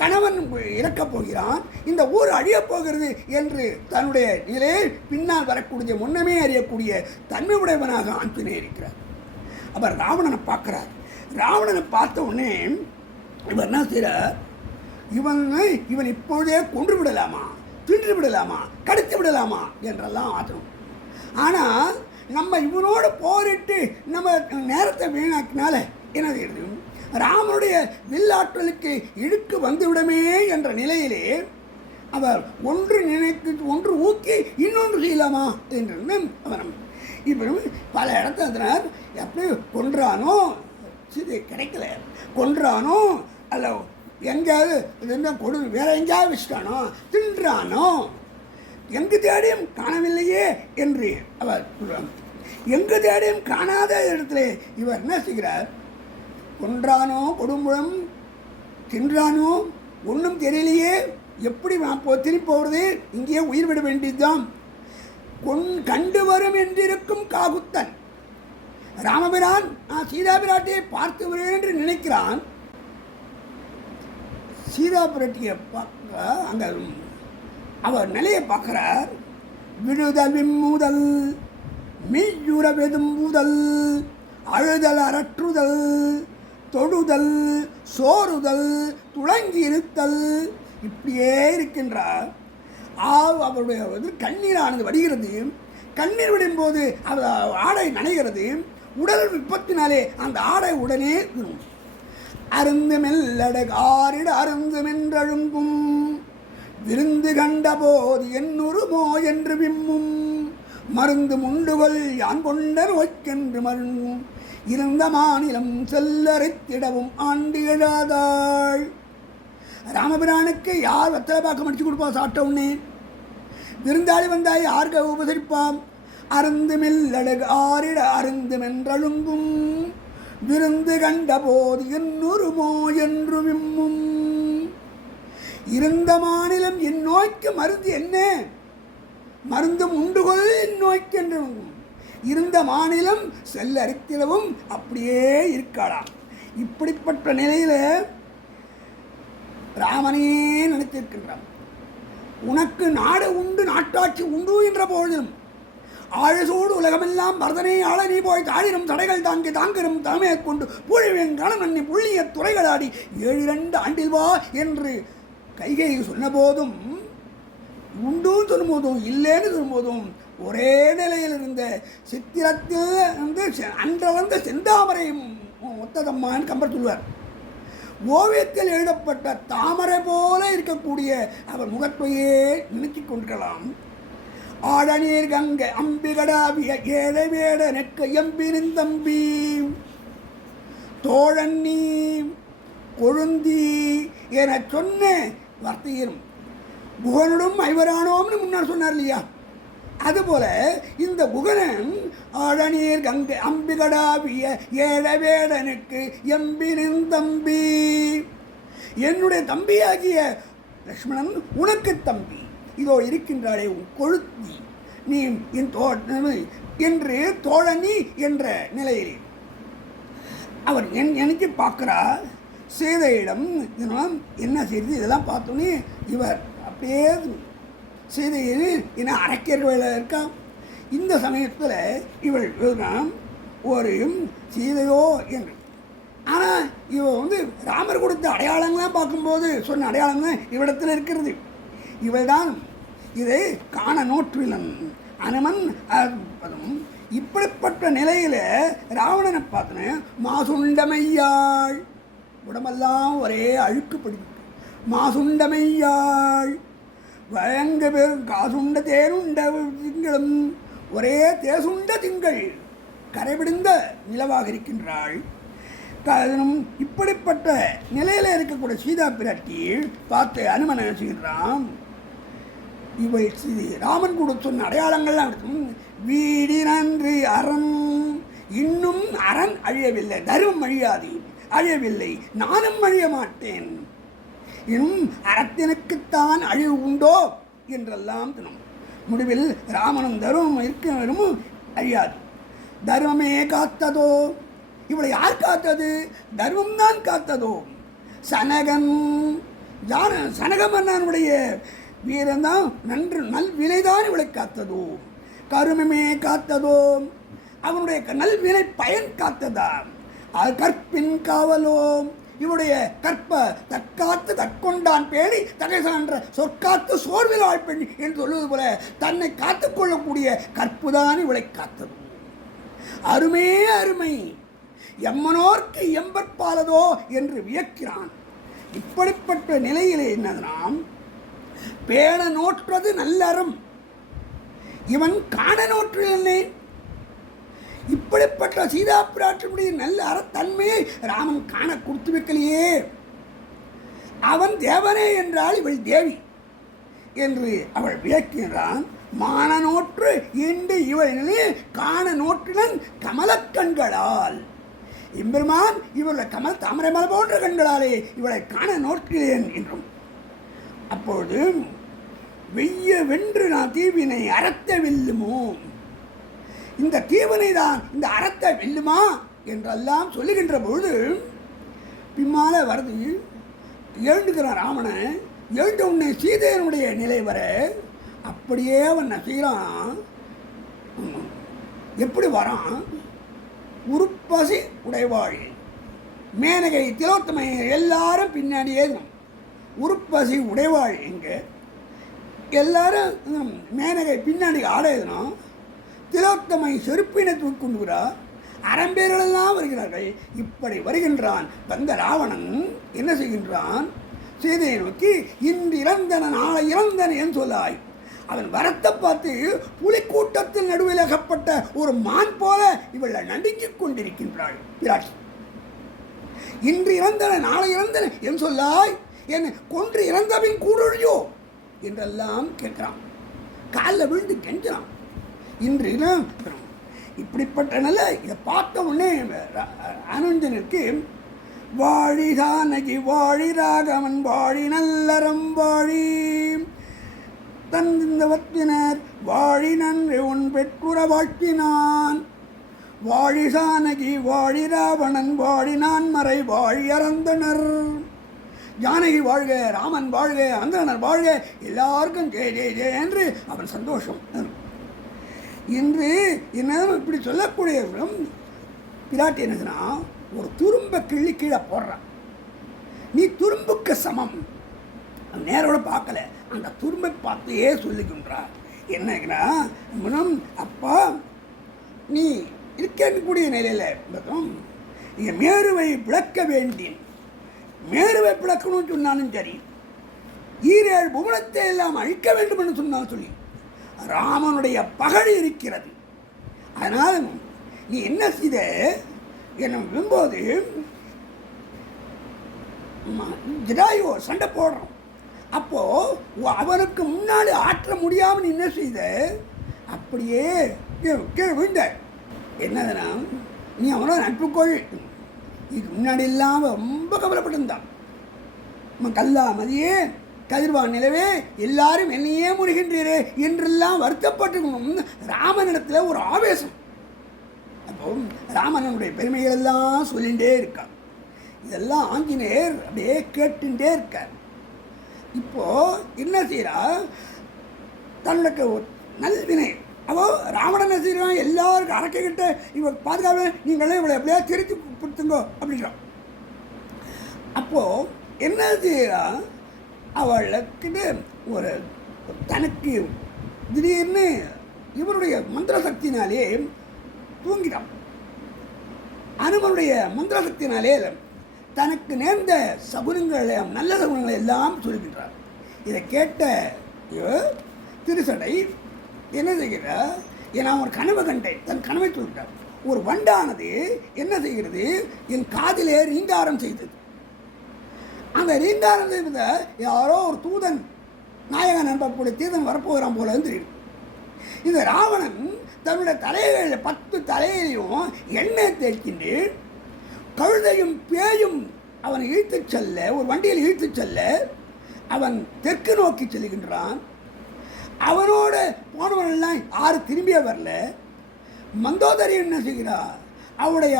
கணவன் இறக்கப் போகிறான், இந்த ஊர் அழியப் போகிறது என்று தன்னுடைய நிலையை பின்னால் வரக்கூடிய முன்னமே அறியக்கூடிய தன்மை உடையவனாக ஆஞ்சநேயர் இருக்கிறார். அவர் ராவணனை பார்க்கிறார். ராவணனை பார்த்த உடனே இவர் என்ன செய்கிறார், இவன் இப்பொழுதே கொன்று விடலாமா, தின்று விடலாமா, கடத்தி விடலாமா என்றெல்லாம் ஆற்றணும். ஆனால் நம்ம இவனோடு போரிட்டு நம்ம நேரத்தை வீணாக்கினால என்ன செய்யறது, ராமனுடைய வில்லாற்றலுக்கு இழுக்கு வந்துவிடமே என்ற நிலையிலே அவர் ஒன்று ஊக்கி இன்னொன்று செய்யலாமா என்று அவன் இப்போ பல இடத்துல எப்படி கொன்றானோ இது கிடைக்கல, கொன்றானோ அல்ல எங்கேயாவது என்ன கொடு வேற எங்கேயாவது வச்சுட்டானோ, தின்றானோ, எங்கு தேடியும் காணவில்லையே என்று அவர் சொல்றார். எங்கு தேடியும் காணாத இடத்துல இவர் என்ன செய்கிறார், கொன்றானோ, கொடும்புழம் தின்றானோ, ஒன்றும் தெரியலையே, எப்படி திரும்பி போகிறது, இங்கேயே உயிர் விட வேண்டியதுதான். கண்டு வரும் என்றிருக்கும் காகுத்தன் ராமபிரான் சீதா பிராட்டியை பார்த்து வருகிறேன் என்று நினைக்கிறான். சீதா பிராட்டியை பார்க்க அங்கே அவர் நிலையை பார்க்கிறார். விழுதல் விம்முதல் மெய்யுற வெதும்புதல் அழுதல் அரற்றுதல் தொடுதல் சோறுதல் துளங்கி இருத்தல் இப்படியே இருக்கின்றார். அவருடைய கண்ணீரானது வடிகிறது. கண்ணீர் விடும்போது அவர் ஆடை நனைகிறது. உடல் விபத்தினாலே அந்த ஆடை உடனே அருந்து மெல்லடகாரிட அருந்து மென்றழுங்கும் விருந்து கண்ட போது என்னுருமோ என்று விம்மும் மருந்து முண்டுகள் யான் கொண்ட நோய்க்கென்று மருங்கும் இருந்த மாநிலம் செல்லரைத்திடவும் ஆண்டு எழாதாள். ராமபிரானுக்கு யார் வெத்தலை பாக்கம் அடிச்சு கொடுப்பா சாப்பிட்ட உடனே? விருந்தாளி வந்தாய் யாருக்கு உபசரிப்பாம்? அருந்து மெல்லடகு ஆரிட அருந்து மென்றழுங்கும் விருந்து கண்ட போது என்னுருமோ என்று விம்மும். இருந்த மாநிலம் என் நோய்க்கு மருந்து என்ன? மருந்து உண்டுகொள் என் நோய்க்கு என்று இருந்த மாநிலம் செல்லரித்திடவும் அப்படியே இருக்காளாம். இப்படிப்பட்ட நிலையில் ராமனையே நினைத்திருக்கின்றான். உனக்கு நாடு உண்டு, நாட்டாட்சி உண்டு என்ற போதிலும் ஆழசோடு உலகமெல்லாம் பரதனை ஆள நீ போய் தாழினும் தடைகள் தாங்கி தாங்கிரும் தலைமையை கொண்டு பூழிவேங்காலம் நன்னி புள்ளிய துறைகளாடி 7 ஆண்டில் வா என்று கைகை சொன்ன போதும், உண்டும் சொல்லும்போதும் இல்லைன்னு சொல்லும்போதும் ஒரே நிலையில் இருந்த சித்திரத்தில் வந்து அன்றளந்த செந்தாமரை ஒத்ததம்மான்னு கம்பர் சொல்வார். ஓவியத்தில் எழுதப்பட்ட தாமரை போல இருக்கக்கூடிய அவர் முகத்தையே நினைத்து கொண்டிருக்கலாம். ஆடநீர் கங்கை அம்பிகடாவிய ஏழை வேட நெற்க எம்பினிந்தம்பி தோழன் நீ கொழுந்தி என சொன்ன வார்த்தையிலும் புகனுடும் ஐவரானோம்னு முன்னாடி சொன்னார் இல்லையா? அதுபோல இந்த புகனன் ஆழநீர் கங்கை அம்பிகடாவிய ஏழவேடனுக்கு எம்பினிந்தம்பி, என்னுடைய தம்பியாகிய லக்ஷ்மணன் உனக்கு தம்பி, இதோ இருக்கின்றாளே உன் கொழுத்தி, நீ என் என்று தோழனி என்ற நிலையில் அவர் எனக்கு பார்க்கிறார். சீதையிடம் என்ன செய்து இதெல்லாம் பார்த்தோன்னே இவர் அப்படியே சீதையில் என்ன அரக்கியர்கள் இருக்கா. இந்த சமயத்தில் இவள் ஒரு சீதையோ என்று, ஆனால் இவள் வந்து ராமர் கொடுத்த அடையாளங்கள்லாம் பார்க்கும்போது சொன்ன அடையாளங்கள் இவ்விடத்தில் இருக்கிறது. இவள் தான் இதை காண நோற்றிலன் அனுமன் அற்பதும். இப்படிப்பட்ட நிலையில் ராவணனை பார்த்தன மாசுண்டமையாள், உடம்பெல்லாம் ஒரே அழுக்குப்படுது. மாசுண்டமையாள் வழங்க பெரும் காசுண்ட தேனுண்ட திங்களும் ஒரே தேசுண்ட திங்கள் கரைபிடிந்த நிலவாக இருக்கின்றாள். இப்படிப்பட்ட நிலையில் இருக்கக்கூடிய சீதா பிராட்டி பார்த்து அனுமன் நினைச்சுக்கிறான். இவை ராமன் கூட சொன்ன அடையாளங்கள்லாம் இருக்கும். வீடி நன்றி அரண், இன்னும் அரண் அழியவில்லை, தர்மம் அழியாது, அழியவில்லை, நானும் அழிய மாட்டேன், இன்னும் அறத்தினுக்குத்தான் அழிவு உண்டோ என்றெல்லாம் தினம் முடிவில் ராமனும் தர்மம் இருக்கவும் அழியாது. தர்மமே காத்ததோ, இவளை யார் காத்தது? தர்மம் தான் காத்ததோ. சனகன் சனக மன்னனுடைய வீரன்தான் நல்வினைதான் இவளை காத்ததோ. கருமமே காத்ததோ, அவனுடைய நல்வினை பயன் காத்ததா. அது கற்பின் காவலோ, இவருடைய கற்ப தற்காத்து தற்கொண்டான் பேணி தகை சான்ற சொற்காத்து சோர்வில் ஆழ்பெண் என்று சொல்வது போல தன்னை காத்துக்கொள்ளக்கூடிய கற்புதான் இவளை காத்தது. அருமே அருமை, எம்மனோர்க்கு எம்பற்பாலதோ என்று வியக்கிறான். இப்படிப்பட்ட நிலையிலே என்னதுனாம், பேண நோற்றது நல்லறம், இவன் காண நோற்றில்லை. இப்படிப்பட்ட சீதா பிராட்டினுடைய நல்ல அறத்தன்மையை ராமன் காண கொடுத்து வைக்கலையே. அவன் தேவனே என்றால் இவள் தேவி என்று அவள் விளக்குகிறான். மான நோற்று என்று இவள் நிலையை காண நோற்றினன் கமலக்கண்களால். எம்பெருமான் இவருடைய கமல் தாமரை மலை போன்ற கண்களாலே இவளை காண நோக்கிறேன் என்றும். அப்பொழுது வெய்ய வென்று நான் தீவினை அறத்த வெல்லுமோ, இந்த தீவினை தான் இந்த அறத்தை வெல்லுமா என்றெல்லாம் சொல்லுகின்ற பொழுது பின்னால வருது. எழுந்துக்கிறான் ராமனை. எழுந்த உடனே சீதையனுடைய நிலை வர அப்படியே அவன் செய்கிறான். எப்படி வரான்? உருப்பசி உடைவாழி மேனகை திலோத்தமை எல்லாரும் பின்னாடியே உருப்பசி உடைவாழி எங்கே எல்லாரும் மேனகை பின்னாடி ஆடையதுனா திலோத்தமை செருப்பினை தூக்கொண்டுகிறார். அறம்பேர்களெல்லாம் வருகிறார்கள். இப்படி வருகின்றான். வந்த ராவணன் என்ன செய்கின்றான்? சீதையை நோக்கி இன்று இறந்தன நாளை இறந்தன என்று சொல்லாய். அவன் வரத்தை பார்த்து புலிக்கூட்டத்தின் நடுவில் அகப்பட்ட ஒரு மான் போல இவளை நடுங்கிக் கொண்டிருக்கின்றாள் பிராட்டி. இன்று இறந்தன நாளை இறந்தன என்று சொல்லாய், என் கொன்று இறந்தபின் கூடொழியோ என்றெல்லாம் கேட்கிறான். காலில் விழுந்து கெஞ்சான். இன்று இப்படிப்பட்ட நல்ல இதை பார்த்த உடனே அனுஞ்சனுக்கு வாழிதானகி வாழி ராகவன் வாழி நல்லறம் வாழி தந்தவத்தினர் வாழி நன்று உன் பெற்றுற வாழ்த்தினான். வாழி சானகி வாழி ராவணன் வாழி நான் மறை வாழி அறந்தனர். ஜானகி வாழ்க, ராமன் வாழ்க, அந்தனர் வாழ்க, எல்லாருக்கும் ஜெய ஜெய ஜெய என்று அவன் சந்தோஷம். இன்று என்ன இப்படி சொல்லக்கூடிய பிராட்டி என்னதுன்னா, ஒரு துரும்ப கிள்ளி கீழே போடுறான். நீ துரும்புக்கு சமம். நேரோட பார்க்கல, அந்த துரும்பை பார்த்தையே சொல்லிக்கின்றார். என்னன்னா, அப்பா நீ இருக்கக்கூடிய நிலையில் இங்கே மேருவை பிளக்க வேண்டின், மேருவை பிளக்கணும்னு சொன்னாலும் சரி, ஈரேழு புவனத்தை எல்லாம் அழிக்க வேண்டும் என்று சொன்னாலும் சொல்லி ராமனுடைய பகழ் இருக்கிறது. அதனால் நீ என்ன செய்த என்னும்போது ஜடாயோ சண்டை போடுறோம். அப்போது அவனுக்கு முன்னாடி ஆற்ற முடியாமல் நீ என்ன செய்த, அப்படியே கீழே விழுந்த. என்னதுன்னா, நீ அவனோட நட்புக்கொள். இதுக்கு முன்னாடி இல்லாமல் ரொம்ப கவலைப்பட்டிருந்தான். கல்லா மதியே கதிர்வான் நிலவே எல்லாரும் என்னையே முருகின்றீரே என்றெல்லாம் வருத்தப்பட்டிருக்கணும். ராமனிடத்தில் ஒரு ஆவேசம். அப்போ ராமனுடைய பெருமைகளெல்லாம் சொல்லிகிட்டே இருக்கார். இதெல்லாம் ஆஞ்சநேயர் அப்படியே கேட்டுட்டே இருக்கார். இப்போது என்ன செய்கிறா, தன்னுக்கு நல்வினை அவோ ராவணன் என்ன செய்கிறான், எல்லாருக்கும் அரைக்கிட்ட இவள் பாதுகாப்பு, நீங்களே இவளை எப்படியா திருத்தி கொடுத்துங்கோ அப்படிங்கிறான். அப்போது என்ன செய்கிறா, அவளுக்கு ஒரு தனக்கு திடீர்னு இவருடைய மந்திர சக்தினாலே தூங்கிட்டான். அனுமனுடைய மந்திர சக்தினாலே தனக்கு நேர்ந்த சகுனங்களை, நல்ல சகுனங்களை எல்லாம் சொல்கின்றார். இதை கேட்ட திருசடை என்ன செய்கிறார், நான் ஒரு கனவு கண்டேன். தன் கனவை சொல்கிறார். ஒரு வண்டானது என்ன செய்கிறது, என் காதிலே ரீங்காரம் செய்தது. அந்த ரீங்காரம் செய்த யாரோ ஒரு தூதன், நாயகன் நண்பக்கூடிய தீதன் வரப்போகிறான் போல தெரியும். இந்த ராவணன் தன்னுடைய தலைகளில் 10 தலையிலையும் எண்ணெய் தேய்க்கின்று கழுதையும் பேயும் அவனை இழுத்துச் செல்ல, ஒரு வண்டியில் இழுத்துச் செல்ல அவன் தெற்கு நோக்கி செல்கின்றான். அவனோட போனவனெல்லாம் யாரும் திரும்பியே வரல. மந்தோதரி என்ன செய்கிறார், அவருடைய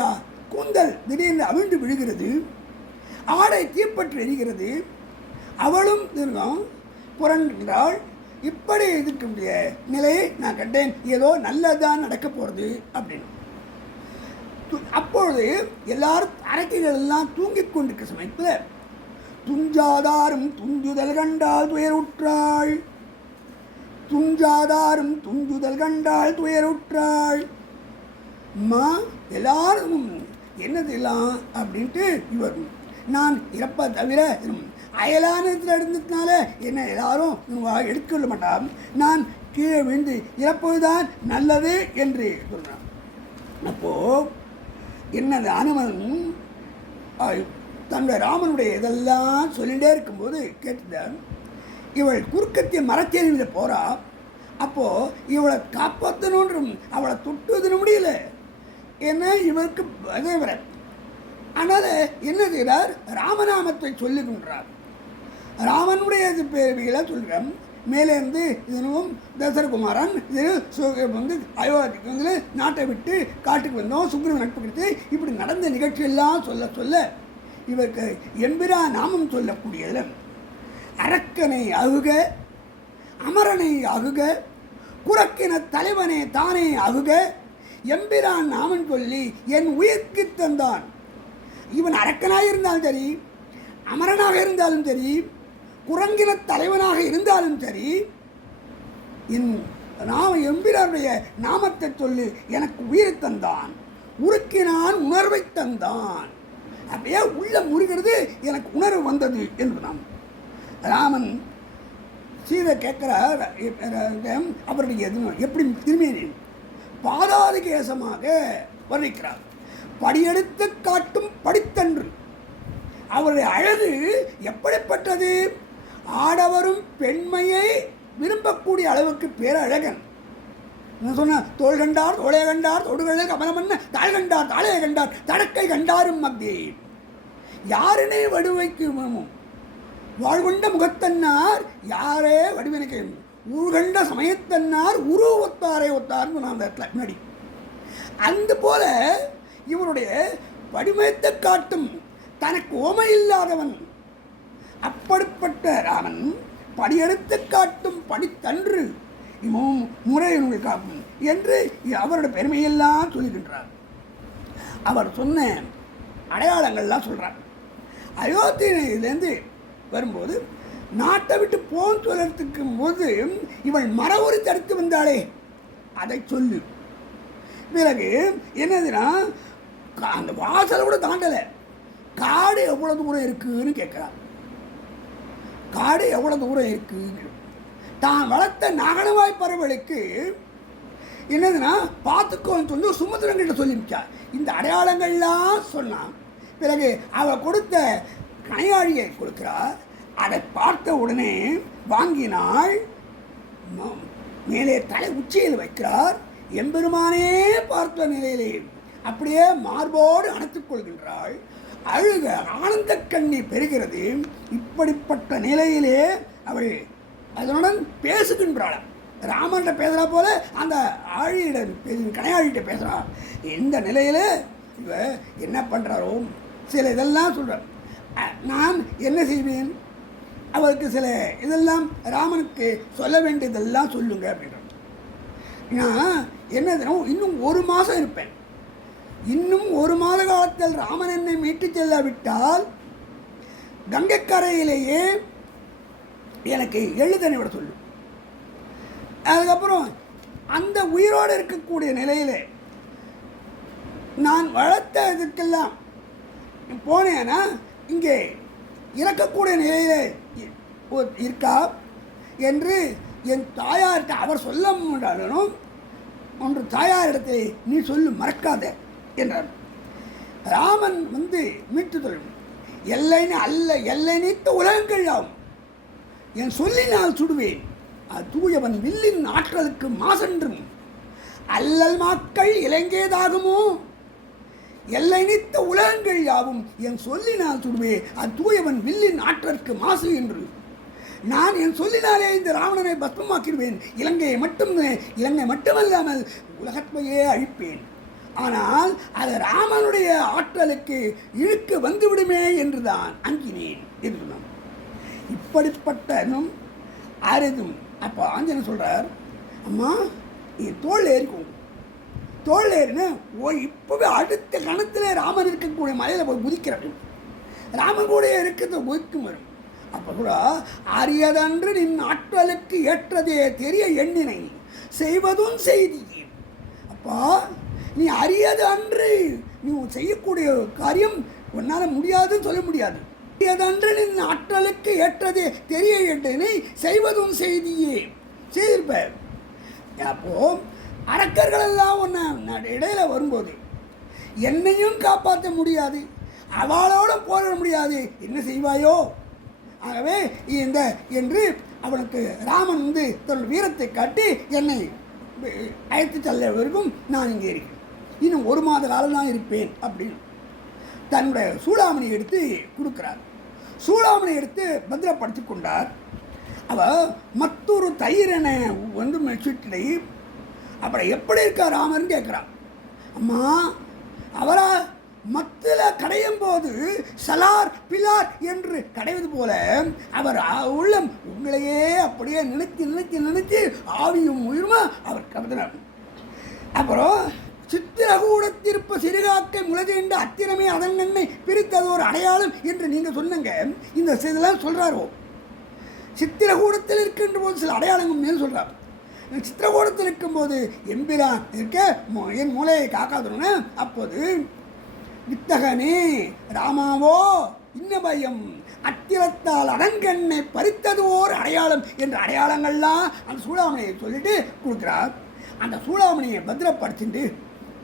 கூந்தல் திடீர்னு அவிழ்ந்து விழுகிறது, ஆடை தீப்பற்றி எரிகிறது, அவளும் திரும்பவும் புரண்டுகிறாள். இப்படி இருக்கக்கூடிய நிலையை நான் கண்டேன். ஏதோ நல்லதுதான் நடக்க போகிறது அப்படின்னு. அப்பொழுது எல்லாரும் அரக்கைகள் எல்லாம் தூங்கிக் கொண்டிருக்க சமயத்தில் துஞ்சாதாரும் துஞ்சுதல் கண்டால் துயருற்றாள், துஞ்சாதாரும் துஞ்சுதல் கண்டால் துயருற்றாள். அம்மா எல்லாரும் என்னது எல்லாம் அப்படின்ட்டு இவர் நான் இறப்பை தவிர அயலானத்தில் இருந்ததுனால என்ன எல்லாரும் எடுத்துக்கொள்ள மாட்டான், நான் கீழே விழுந்து இறப்பதுதான் நல்லது என்று சொல்கிறான். அப்போது என்னது அனுமன் தன்னுடைய ராமனுடைய இதெல்லாம் சொல்லிகிட்டே இருக்கும்போது கேட்டுதான் இவள் குறுக்கத்திய மரத்தேரியில் போகிறா. அப்போது இவளை காப்பாற்றணுன்றும் அவளை தொட்டுவதுன்னு முடியல, ஏன்னா இவருக்கு அதே வர. அதனால் என்ன செய்கிறார், ராமநாமத்தை சொல்லுகின்றார். ராமனுடைய பேர்களை சொல்கிறேன். மேலேருந்து இதனும் தசரகுமாரன் இது வந்து அயோத்திக்கு வந்து நாட்டை விட்டு காட்டுக்கு வந்தோம், சுக்ரீவன் நட்பு கிடைத்து இப்படி நடந்த நிகழ்ச்சியெல்லாம் சொல்ல சொல்ல இவருக்கு எம்பிரா நாமம் சொல்லக்கூடியதில் அரக்கனை அகுக, அமரனை அகுக, குரக்கின தலைவனே தானே அகுக, எம்பிரான் நாமன் சொல்லி என் உயிர்க்கு தந்தான். இவன் அரக்கனாக இருந்தாலும் சரி, அமரனாக இருந்தாலும் சரி, குரங்கின தலைவனாக இருந்தாலும் சரி, என் எம்பிரானுடைய நாமத்தை சொல்லி எனக்கு உயிரை தந்தான், உருக்கினான் உணர்வை தந்தான். அப்படியே உள்ள முருகிறது, எனக்கு உணர்வு வந்தது என்று நாம் ராமன் சீதை கேட்கிறார். அவருடைய எப்படி திரும்பினேன் பாதாதி கேசமாக வர்ணிக்கிறார். படியெடுத்து காட்டும் படித்தன்று அவருடைய அழகு எப்படிப்பட்டது, ஆடவரும் பெண்மையை விரும்பக்கூடிய அளவுக்கு பேரழகன். சொன்ன தோள் கண்டார் தோளைய கண்டார் தொடுகளை கமலமன்ன தாழ் கண்டார் தாளைய கண்டார் தடக்கை கண்டாரும் மத்தியே யாருனே வடுவைக்கு வாழ்கொண்ட முகத்தன்னார் யாரே வடிவனுக்கு உருகண்ட சமயத்தன்னார் உரு ஒத்தாரே ஒத்தார்னு நான் அந்த இடத்துல முன்னாடி. அந்த போல இவருடைய வடிவத்தை காட்டும் தனக்கு ஓமை இல்லாதவன் அப்படிப்பட்ட ராமன் படியெடுத்து காட்டும் படித்தன்று இமும் முறையினுள் காக்கும் என்று அவருடைய பெருமையெல்லாம் சொல்லுகின்றார். அவர் சொன்ன அடையாளங்கள்லாம் சொல்கிறார். அயோத்தியிலேருந்து வரும்போது நாட்டை விட்டு போன் சொல்றதுக்கு போது இவள் மரவுரி தடுத்து வந்தாளே அதை சொல்லு. பிறகு என்னதுன்னா அந்த வாசலை கூட தாண்டலை, காடு எவ்வளோ தூரம் இருக்குன்னு கேட்குறான். காடு எவ்வளோ தூரம் இருக்குன்னு தான் வளர்த்த நகனவாய் பறவைகளுக்கு என்னதுன்னா பார்த்துக்கோன்னு சொல்லி சுமந்திரங்கிட்ட சொல்லிவிட்டா. இந்த அடையாளங்கள்லாம் சொன்னான். பிறகு அவள் கொடுத்த கணையாழியை கொடுக்கிறார். அதை பார்த்த உடனே வாங்கினாள், மேலே தலை உச்சியில் வைக்கிறார். எம்பெருமானே பார்த்த நிலையிலே அப்படியே மார்போடு அணைத்துக் கொள்கின்றாள். அழுக ஆனந்த கண்ணீர் பெறுகிறது. இப்படிப்பட்ட நிலையிலே அவள் அதனுடன் பேசுகின்றாள். ராமன்கிட்ட பேசுகிறா போல அந்த ஆழியிடம் கணையாழிகிட்ட பேசுகிறாள். இந்த நிலையில் இவ என்ன பண்ணுறாரோ சில இதெல்லாம் சொல்கிறார். நான் என்ன செய்வேன், அவருக்கு சில இதெல்லாம் ராமனுக்கு சொல்ல வேண்டியதெல்லாம் சொல்லுங்க அப்படின்றார். நான் என்ன இன்னும் 1 மாதம் இருப்பேன், இன்னும் 1 மாத காலத்தில் ராமன் என்னை மீட்டு செல்லாவிட்டால் கங்கைக்கரையிலேயே எனக்கு எழுதனை விட சொல்லு. அதுக்கப்புறம் அந்த உயிரோடு இருக்கக்கூடிய நிலையில் நான் வளர்த்த இதுக்கெல்லாம் போனேன்னா இங்கே இறக்கக்கூடிய நிலையில் இருக்கா என்று என் தாயார்கிட்ட அவர் சொல்ல முடியாலும் ஒன்று தாயாரிடத்தை நீ சொல்லு மறக்காத என்றார். ராமன் மீட்டு தொழில் எல்லைன்னு அல்ல, எல்லை நீத்த உலகங்கள் ஆகும், என் சொல்லினால் சுடுவேன், அது தூயவன் வில்லின் ஆற்றலுக்கு மாசென்றும் அல்லல் மாக்கள் இலங்கேதாகுமோ, எல்லை நீத்த உலகங்கள் யாவும் என் சொல்லினால் சுடுவே, அது தூயவன் வில்லின் ஆற்றலுக்கு மாசு என்று நான் என் சொல்லினாலே இந்த ராவணனை பஸ்மமாக்கிடுவேன், இலங்கை மட்டுமல்லாமல் உலகத்தையே அழிப்பேன், ஆனால் அது ராமனுடைய ஆற்றலுக்கு இழுக்க வந்துவிடுமே என்றுதான் அஞ்சினேன் என்று சொன்னான். இப்படிப்பட்டனும் அரிதும். அப்போ ஆஞ்சநேயர் சொல்கிறார், அம்மா நீ தோல் ஏறிக்கும், தோல் ஏறினா இப்போவே அடுத்த கணத்தில் ராமன் இருக்கக்கூடிய மலையில் போய் குதிக்கிறார். ராமன் கூட இருக்கிறத ஒதுக்கும் வரும். அப்போ கூட அரியதன்று நின் ஆற்றலுக்கு ஏற்றதே தெரிய எண்ணினை செய்வதும் செய்தி. அப்பா நீ அரியது அன்று நீ செய்யக்கூடிய காரியம் உன்னால் முடியாதுன்னு சொல்ல முடியாது. எதன்றனின் ஆற்றலுக்கு ஏற்றது தெரிய எட்டனை செய்வதும் செய்தியே செய்திருப்ப. அப்போ அரக்கர்கள் எல்லாம் ஒன்று இடையில வரும்போது என்னையும் காப்பாற்ற முடியாது, அவளோட போராட முடியாது, என்ன செய்வாயோ? ஆகவே இந்த என்று அவனுக்கு ராமன் தன்னுடைய வீரத்தை காட்டி என்னை அழைத்து செல்ல வரைக்கும் நான் இங்கே இருக்கேன், இன்னும் 1 மாத காலம் தான் இருப்பேன் அப்படின்னு தன்னுடைய சூடாமணி எடுத்து கொடுக்குறார். சூடாமணி எடுத்து பத்திரப்படுத்தி கொண்டார். அவ மற்றொரு தயிரனை மெச்சுட்டி அப்புறம் எப்படி இருக்கா ராமர்னு கேட்குறான். அம்மா அவரா மத்தில் கடையும் போது சலார் பிலார் என்று கடைவது போல அவர் உள்ளம் உங்களையே அப்படியே நினைச்சு ஆவியும் உயிருமா அவர் கருதினார். அப்புறம் சித்திரகூடத்திருப்ப சிறுகாக்கை முளைதேண்ட அத்திரமே அதன் நன்மை பிரித்தது ஒரு அடையாளம் என்று நீங்கள் சொன்னங்க. இந்த இதெல்லாம் சொல்கிறாரோ, சித்திரகூடத்தில் இருக்கின்ற போது சில அடையாளங்கள் மேல் சொல்கிறார். சித்திரகூடத்தில் இருக்கும்போது எம்பிரான் இருக்க என் மூளையை காக்காதுன்னு அப்போது வித்தகனே ராமாவோ இன்ன பயம் அத்திரத்தால் அடங்கண்ணை பறித்தது ஓர் அடையாளம் என்ற அடையாளங்கள்லாம் அந்த சூடாமணியை சொல்லிட்டு கொடுக்குறார். அந்த சூடாமணியை பத்திரப்படுத்திட்டு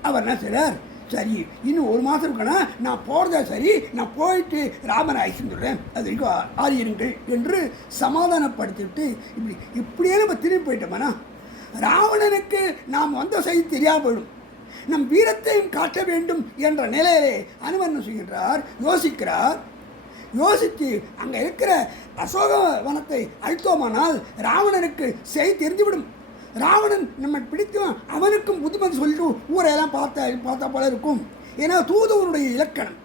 அவர் என்ன செய்கிறார், சரி இன்னும் 1 மாதம் இருக்கனா நான் போகிறதா, சரி நான் போயிட்டு ராமனை அழைச்சிட்டுறேன், அது வரைக்கும் ஆறியிருங்கள் என்று சமாதானப்படுத்திவிட்டு இப்படியே நம்ம திரும்பி போயிட்டோம்னா ராவணனுக்கு நாம் வந்த செய்தி தெரியாமல் போயிடும், நம் வீரத்தையும் காட்ட வேண்டும் என்ற நிலையிலே அனுமன் செய்கின்றார். யோசிக்கிறார். யோசித்து அங்கே இருக்கிற அசோக வனத்தை அழித்தோமானால் ராவணனுக்கு செய்தி தெரிந்துவிடும், ராவணன் நம்ம பிடிக்கும், அவனுக்கும் புதுமதி சொல்லிட்டு ஊரையெல்லாம் பார்த்தா போல இருக்கும். ஏன்னா தூதுவனுடைய இலக்கணம்,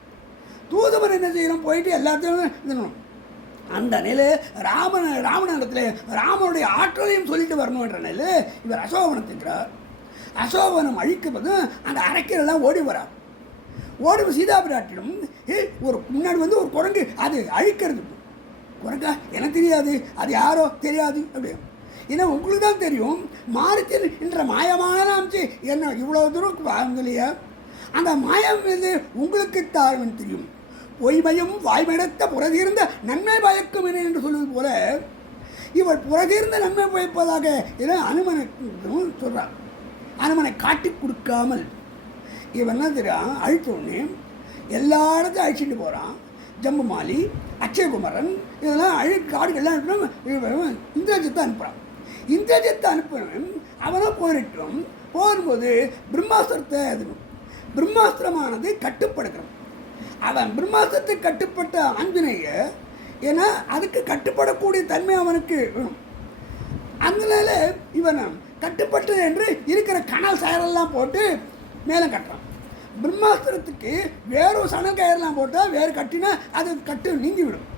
தூதுவன் என்ன செய்யணும், போயிட்டு எல்லாத்தையும் இதணும். அந்த நிலை ராவணனிடத்தில் ராமனுடைய ஆற்றலையும் சொல்லிட்டு வரணும் என்ற நிலை இவர் அசோகவனத்தின்றார். அசோகவனம் அழிக்கப்பது அந்த அரக்கரெல்லாம் ஓடி வரார். ஓடி சீதா பிராட்டிடம் ஒரு முன்னாடி ஒரு குரங்கு அது அழிக்கிறது. குரங்கா எனக்கு தெரியாது, அது யாரோ தெரியாது அப்படி. ஏன்னா உங்களுக்கு தான் தெரியும், மாரித்தன் என்ற மாயமான அமைச்சு என்ன இவ்வளோ தூரம் வாழ்ந்தலையா, அந்த மாயம் மீது உங்களுக்கு தாழ்வன் தெரியும். பொய்மையும் வாய்மையடைத்த புறதீர்ந்த நன்மை பயக்கும் என்று சொல்வது போல இவள் புறதீர்ந்த நன்மை பயப்பதாக என அனுமனை சொல்கிறார். அனுமனை காட்டி கொடுக்காமல் இவன் என்ன தெரியும், அழித்த உடனே எல்லா இடத்தையும் அழிச்சிட்டு போகிறான். ஜம்புமாலி, அக்ஷயகுமரன் இதெல்லாம் காடுகள்லாம் இந்திரஜித்தை அனுப்புகிறான். இந்திரஜித்தை அனுப்புறவன் அவனை போரிட்டோம். போகும்போது பிரம்மாஸ்திரத்தை பிரம்மாஸ்திரமானது கட்டுப்படுத்துகிறான். அவன் பிரம்மாஸ்திரத்தை கட்டுப்பட்ட ஆஞ்சநேய, ஏன்னா அதுக்கு கட்டுப்படக்கூடிய தன்மை அவனுக்கு வேணும். அதனால இவன் கட்டுப்பட்டது என்று இருக்கிற கனல் சயரெல்லாம் போட்டு மேலே கட்டுறான். பிரம்மாஸ்திரத்துக்கு வேறு சணல் கயிறெல்லாம் போட்டால் வேறு கட்டினா அது கட்டு நீங்கிவிடும்.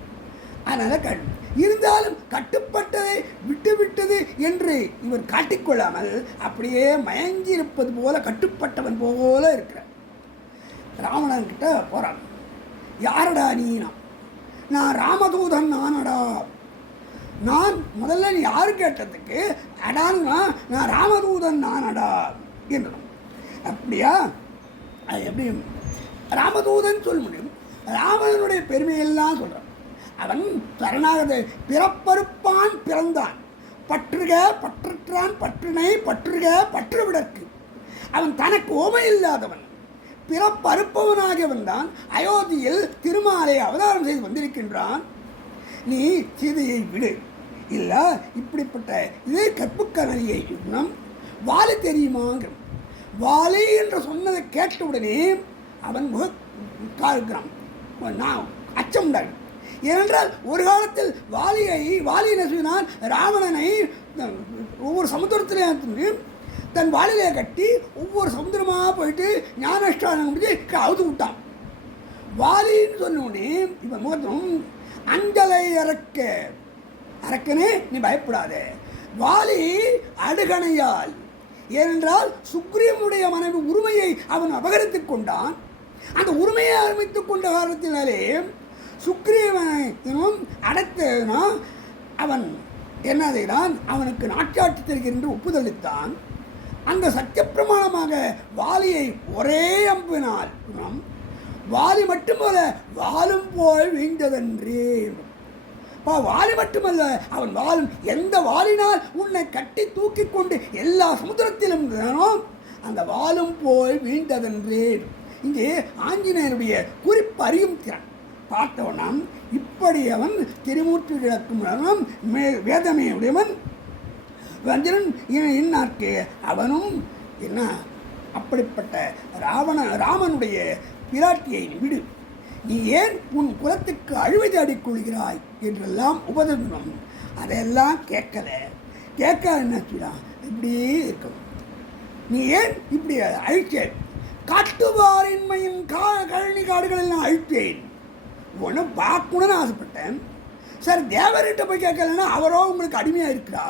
அதனால் இருந்தாலும் கட்டுப்பட்டதை விட்டுவிட்டது என்று இவர் காட்டிக்கொள்ளாமல் அப்படியே மயங்கி இருப்பது போல கட்டுப்பட்டவன் போல இருக்கிறார். ராவணன் கிட்ட போகிறான். யாரடா நீனா? நான் ராமதூதன் நானடா. நான் முதல்ல நீ யாரு கேட்டதுக்கு அடான்னா நான் ராமதூதன் நானடா என்றான். அப்படியா? அது எப்படி ராமதூதன் சொல்ல முடியும்? ராவணனுடைய பெருமையெல்லாம் சொல்கிறான். அவன் சரணாகத பிறப்பறுப்பான் பிறந்தான், பற்றுக பற்றற்றான் பற்றினை பற்றுக பற்றுவிடற்கு. அவன் தனக்கு ஓமை இல்லாதவன், பிறப்பறுப்பவனாகியவன் தான் அயோத்தியில் திருமாலை அவதாரம் செய்து வந்திருக்கின்றான். நீ சீதையை விடு, இல்லை இப்படிப்பட்ட இதே கற்புக்கரணியை இன்னும் வாலி தெரியுமாங்கிற வாலி என்று சொன்னதை கேட்டவுடனே அவன் காக்கிறான். நான் அச்சம் உண்டாகும். ஏனென்றால் ஒரு காலத்தில் வாலி நசுவினால் ராவணனை ஒவ்வொரு சமுத்திரத்திலையும் தன் வாலிலே கட்டி ஒவ்வொரு சமுத்திரமாக போயிட்டு ஞானஷ்டானம் முடிஞ்சு அவுத்து விட்டான். வாலின்னு சொன்ன உடனே இவன் முகத்தும் அஞ்சலை அரக்கனே நீ பயப்படாத, வாலி அடுகணையால், ஏனென்றால் சுக்ரீவனுடைய மனைவி உரிமையை அவன் அபகரித்துக் கொண்டான். அந்த உரிமையை ஆரம்பித்துக் கொண்ட காரணத்தினாலே சுக்ரீவனும் அடைத்தனா அவன் என்ன செய்தான், அவனுக்கு நாட்டாட்சி தருகின்ற ஒப்புதளித்தான். அந்த சத்திய பிரமாணமாக வாலியை ஒரே அம்பினால் வாலி மட்டுமல்ல வாலும் போய் வீழ்ந்ததன்றே. வாலி மட்டுமல்ல, அவன் வாலும் எந்த வாலினால் உன்னை கட்டி தூக்கி கொண்டு எல்லா சமுத்திரத்திலும் அந்த வாலும் போய் வீழ்ந்ததன்றேன். இங்கே ஆஞ்சநேயனுடைய குறிப்பு அறியும் திறன் பார்த்தவனாம். இப்படி அவன் திருமூர்த்தி விளக்கும் வேதமே உடையவன் வஞ்சனன் இன்னார்க்கு அவனும் என்ன அப்படிப்பட்ட ராமனுடைய பிராட்டியை விடு, நீ ஏன் உன் குலத்துக்கு அழிவை தேடிக்கொள்கிறாய் என்றெல்லாம் உபதேசம். அதையெல்லாம் கேட்க என்ன செய்யலாம், இப்படியே இருக்கும். நீ ஏன் இப்படி அழிச்சேன், காட்டுவாரின்மையின் கழனி காடுகளெல்லாம் அழித்தேன். ஒன்று பார்க்கணுன்னு ஆசைப்பட்டேன். சார் தேவர்கிட்ட போய் கேட்கலன்னா அவரோ உங்களுக்கு அடிமையாக இருக்கிறா,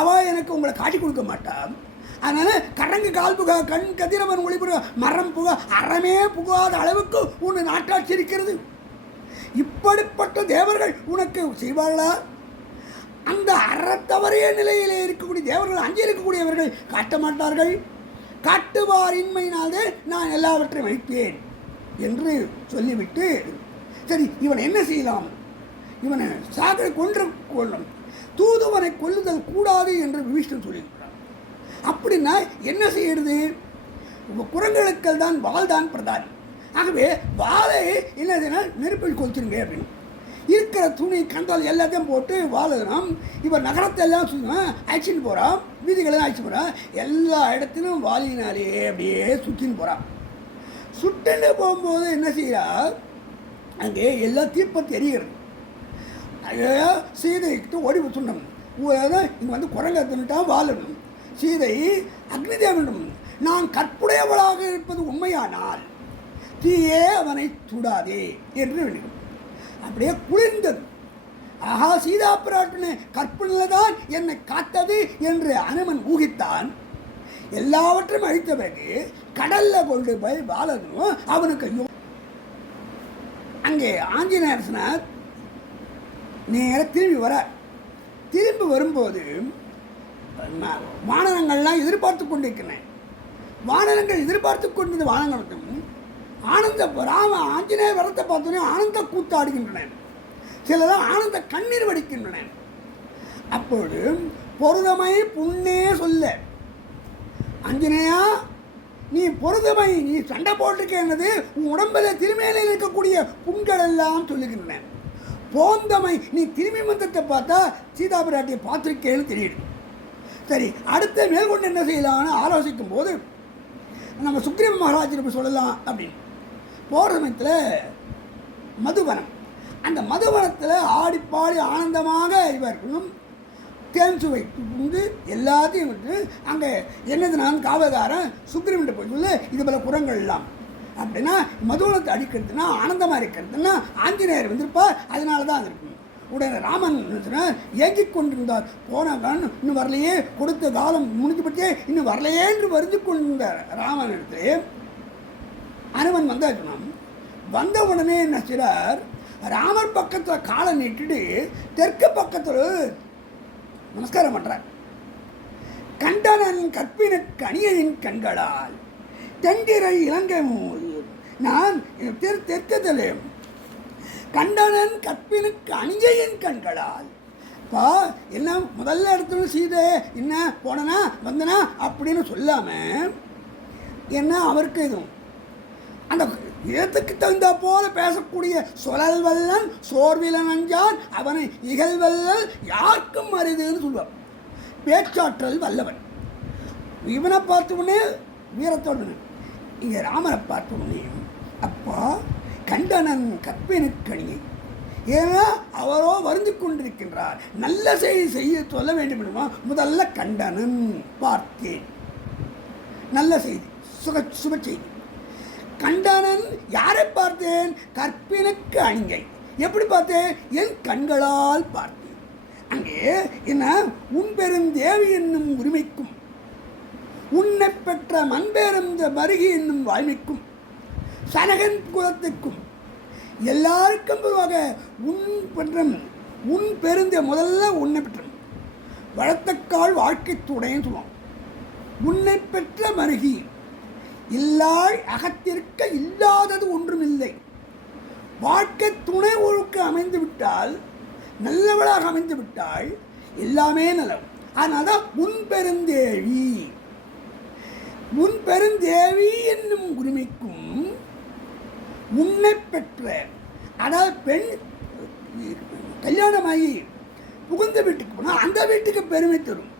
அவள் எனக்கு உங்களை காட்டி கொடுக்க மாட்டான். அதனால் கடங்கு கால் புகா கண் கதிரவன் ஒளிபுற மரம் புகா அறமே புகாத அளவுக்கு உன்னை நாட்டாட்சி இருக்கிறது. இப்படிப்பட்ட தேவர்கள் உனக்கு செய்வார்களா? அந்த அறத்தவரைய நிலையிலே இருக்கக்கூடிய தேவர்கள் அங்கே இருக்கக்கூடியவர்கள் காட்ட மாட்டார்கள். காட்டுவார் இன்மையினாலே நான் எல்லாவற்றையும் வைப்பேன் என்று சொல்லிவிட்டு, சரி இவனை என்ன செய்யலாம், இவனை சாகரை கொள்ளும் தூதுவனை கொல்லுதல் கூடாது என்று விபீஷ்ணன் சொல்லியிருக்கிறான். அப்படின்னா என்ன செய்யறது, குரங்களுக்கள் தான் வாள் தான் பிரதானம். ஆகவே வாழை என்னதுன்னா நெருப்பில் கொளுத்துருங்க அப்படின்னு இருக்கிற துணி கண்டால் எல்லாத்தையும் போட்டு வாழணும். இவர் நகரத்தை எல்லாம் அழைச்சின்னு போகிறான், வீதிகளெல்லாம் அழைச்சி போகிறான், எல்லா இடத்திலும் வாலினாலே அப்படியே சுற்றின்னு போகிறான். சுட்டுன்னு போகும்போது என்ன செய்கிறா, அங்கே எல்லா தீப்பத்தி எரிகிறது. ஐயோ சீதைக்கு ஓடி சொன்னோம், இங்கே வந்து குரங்க தின்னுட்டான் வாழணும். சீதை அக்னிதேவனும் நான் கற்புடையவளாக இருப்பது உண்மையானால் தீயே அவனை சுடாதே என்று வேண்டும். அப்படியே குளிர்ந்தது. ஆஹா, சீதா பிராட்டின கற்பனைதான் என்னை காத்தது என்று அனுமன் ஊகித்தான். எல்லாவற்றையும் அழித்த பிறகு கடல்ல கொண்டு போய் பாலனும் அவனுக்கு அங்கே ஆஞ்சநேயர் நேர திரும்பி வரார். திரும்பி வரும்போது வானரங்கள்லாம் எதிர்பார்த்து கொண்டிருக்கிறேன். வானரங்கள் எதிர்பார்த்து கொண்டிருந்த வானங்களுக்கும் ஆனந்த ஆஞ்சநேய வரத்தை பார்த்தோன்னே ஆனந்த கூத்தாடுகின்றன, சிலதான் ஆனந்த கண்ணீர் வடிக்கின்றன. அப்பொழுது பொருதமை புண்ணே சொல்ல, ஆஞ்சநேயா நீ பொருதமை, நீ சண்டை போட்டிருக்கேன்னது உன் உடம்பில் திருமையில இருக்கக்கூடிய புண்கள் எல்லாம் சொல்லுகின்றன. போந்தமை, நீ திரும்பி மந்தத்தை பார்த்தா சீதா பிராட்டியை பார்த்துருக்கேன்னு தெரியுது. சரி, அடுத்த மேற்கொண்டு என்ன செய்யலாம்னு ஆலோசிக்கும் போது நம்ம சுக்ரீவ மகாராஜிற்கு சொல்லலாம் அப்படின்னு போகிற சமயத்தில் மதுவனம், அந்த மதுவனத்தில் ஆடிப்பாடி ஆனந்தமாக இவர்களும் தேன் சுவை வந்து எல்லாத்தையும் விட்டு அங்கே என்னது நான் காவல்காரன் சுக்ரீவன்ட்ட போய் சொல்ல இது போல குரங்கள் எல்லாம் அப்படின்னா மதுவனத்தை அடிக்கிறதுனா ஆனந்தமாக இருக்கிறதுனா ஆஞ்சநேயர் வந்திருப்பார், அதனால தான் அது இருக்கும். உடனே ராமன் ஏங்கிக் கொண்டிருந்தார், போனான் இன்னும் வரலையே, கொடுத்த காலம் முடிஞ்சு பற்றியே இன்னும் வரலையே என்று வருந்தி கொண்டிருந்தார். ராமன் எடுத்து அனுமன் வந்தாச்சுனான். வந்த உடனே என்ன செய்றார், ராமர் பக்கத்தில் காலை நீட்டிட்டு தெற்கு பக்கத்தில் நமஸ்காரம் பண்ணுறார். கண்டனன் கற்பினுக்கு அணியின் கண்களால் தென்திரை இலங்கை நான் தெற்கத்தில் கண்டனன் கற்பினுக்கு அணியின் கண்களால் என்ன முதல்ல இடத்துல சீதை என்ன போனனா வந்தனா அப்படின்னு சொல்லாமல் என்ன அவருக்கு எதுவும் அந்த இடத்துக்கு தகுந்தா போல பேசக்கூடிய சொலல் வல்லன் சோர்விலன் அஞ்சான் அவனை இகழ்வல்லல் யாருக்கும் அரிதுன்னு சொல்லுவார். பேச்சாற்றல் வல்லவன். இவனை பார்த்த உடனே வீரத்தோடு, இங்கே ராமரை பார்த்த உடனே அப்பா கண்டனன் கற்பினுக்கணியை, ஏன்னா அவரோ வருந்தி கொண்டிருக்கின்றார், நல்ல செய்தி செய்ய சொல்ல வேண்டும் என்றுமா முதல்ல கண்டனன் பார்த்தேன், நல்ல செய்தி சுப செய்தி. கண்டனன் யாரை பார்த்தேன், கற்பினுக்கு அணிங்கை. எப்படி பார்த்தேன், என் கண்களால் பார்த்தேன். அங்கே என்ன உன் பெருந்தேவி என்னும் உரிமைக்கும் உன்னை பெற்ற மண்பேருந்த மருகி என்னும் வாய்மைக்கும் சனகன் குலத்துக்கும் எல்லாருக்கும் பொதுவாக உன் பெற்ற உன் பெருந்த முதல்ல உன்னை பெற்ற வளர்த்தக்கால் வாழ்க்கை துணைன்னு சொல்லுவோம். உன்னை பெற்ற மருகி இல்லாள் அகத்திற்க இல்லாதது ஒன்றுமில்லை. வாழ்க்கை துணை ஒழுக்க அமைந்து விட்டால், நல்லவளாக அமைந்து விட்டால் எல்லாமே நலம். அதனால தான் உன் பெருந்தேவி, உன் பெருந்தேவி என்னும் உரிமைக்கும் உன்னை பெற்ற, அதாவது பெண் கல்யாணமாகி புகுந்த வீட்டுக்கு போனால் அந்த வீட்டுக்கு பெருமை தரும்.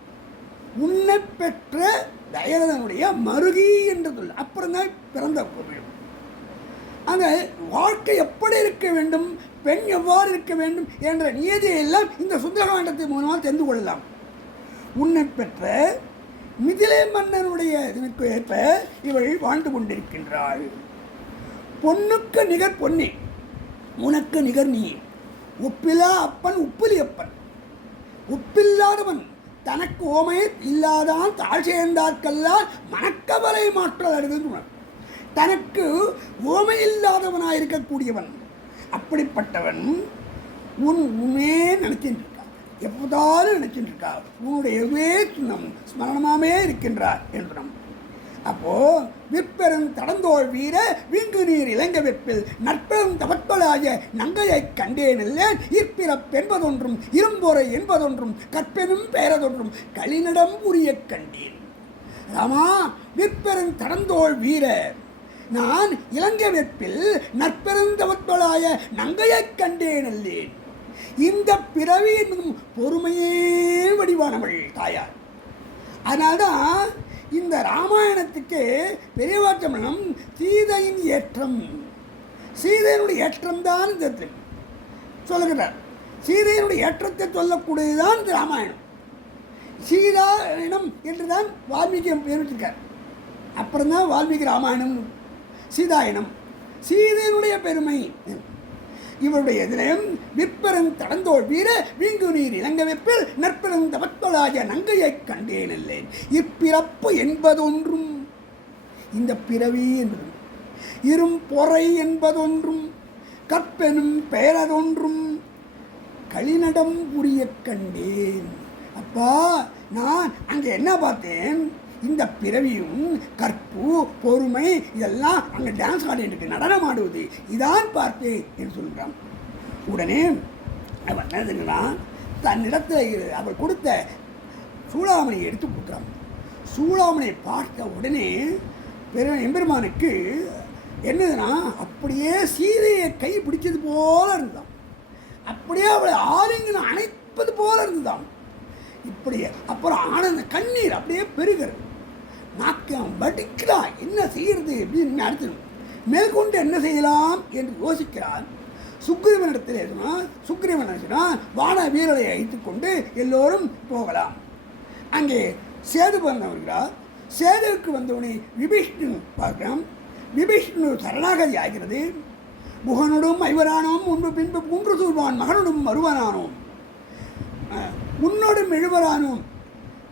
உன்னை பெற்ற தயரதனுடைய மருகி என்று சொல். அப்புறம் தான் பிறந்த கோவில். அங்கே வாழ்க்கை எப்படி இருக்க வேண்டும், பெண் எவ்வாறு இருக்க வேண்டும் என்ற நியதியை எல்லாம் இந்த சுந்தரகாண்டத்தின் மூலமாக தெரிந்து கொள்ளலாம். உன்னை பெற்ற மிதிலை மன்னனுடைய இதற்கு ஏற்ப இவள் வாழ்ந்து கொண்டிருக்கின்றாள். பொண்ணுக்கு நிகர் பொன்னே, உனக்கு நிகர் நீ. உப்பில்லா அப்பன் உப்பிலி அப்பன். உப்பில்லாதவன் தனக்கு ஓமை இல்லாதான் தாழ் சேர்ந்தார்க்கெல்லாம் மணக்கவலை மாற்றல் அடைந்து தனக்கு ஓமை இல்லாதவனாயிருக்கக்கூடியவன். அப்படிப்பட்டவன் உன்னே நினைச்சிட்டு இருக்கா, எப்போதாலும் நினைச்சிட்டு இருக்கா, உன்னுடையவே ஸ்மரணமாமே இருக்கின்றார் என்று நம். அப்போ விற்பெரும் தடந்தோள் வீர வீங்கு நீர் இலங்க வெப்பில் நற்பெரும் தவத்தொழாய நங்கையை கண்டேனில்லேன். இற்பிறப்பென்பதொன்றும் இரும்பொறை என்பதொன்றும் கற்பெனும் பெயரதொன்றும் களிநடம் புரிய கண்டேன். ராமா, விற்பெரும் தடந்தோள் வீர, நான் இலங்கை வெப்பில் நற்பெருந்தவத்தொழாய நங்கையை கண்டேனில்லேன். இந்த பிறவி என்னும் பொறுமையே வடிவானவள் தாயார். அதனால்தான் இந்த ராமாயணத்துக்கு பெரியவாச்சமனம் சீதையின் ஏற்றம், சீதையினுடைய ஏற்றம்தான் இந்த சொல்லுகிறார். சீதையினுடைய ஏற்றத்தை சொல்லக்கூடியதுதான் இந்த ராமாயணம். சீதாயணம் என்று தான் வால்மீகி பேரிட்டிருக்கார். அப்புறம்தான் வால்மீகி ராமாயணம், சீதாயணம். சீதையினுடைய பெருமை இவருடைய இதிலையும் விற்பரன் தடந்தோள் வீர வீங்கு நீர் இலங்க வெப்பில் நற்பெரும் தவத்தொழாய நங்கையை கண்டேனில்லேன். இப்பிறப்பு என்பதொன்றும், இந்த பிறவி என்பதும் இரும் பொறை என்பதொன்றும் கற்பெனும் பெயரதொன்றும் களிநடம் புரிய கண்டேன். அப்பா, நான் அங்கே என்ன பார்த்தேன், இந்த பிறவியும் கற்பு பொறுமை இதெல்லாம் அங்கே டான்ஸ் ஆடிட்டு நடனம் ஆடுவது இதான் பார்த்தேன் என்று சொல்கிறான். உடனே அவன் என்ன செஞ்சான், தன்னிடத்தில் அவள் கொடுத்த சூளாமணியை எடுத்து கொடுக்குறான். சூளாமணியை பார்த்த உடனே எம்பெருமானுக்கு என்னதுன்னா, அப்படியே சீதையை கை பிடிச்சது போல இருந்தான். அப்படியே அவளை ஆலிங்கனம் அணைப்பது போல இருந்துதான். இப்படி அப்புறம் ஆனந்த கண்ணீர் அப்படியே பெருகிறது. நாக்கம் வடிக்கிறான், என்ன செய்யறது அப்படின்னு அடுத்து மேற்கொண்டு என்ன செய்யலாம் என்று யோசிக்கிறான். சுக்ரீவனிடத்தில் சொன்னால், சுக்ரீவன் சொன்னால் வான வீரரை அழைத்துக் கொண்டு எல்லோரும் போகலாம். அங்கே சேது வருகிறார். சேதுவுக்கு வந்தவுடனே விபீஷ்ணு பார்க்கலாம். விபீஷ்ணு சரணாகதி ஆகிறது. முகனுடும் ஐவரானோம் முன்பு பின்பு மூன்று சூழ்வான் மகனுடும் மறுவனானோம் உன்னோடும் எழுவரானோம்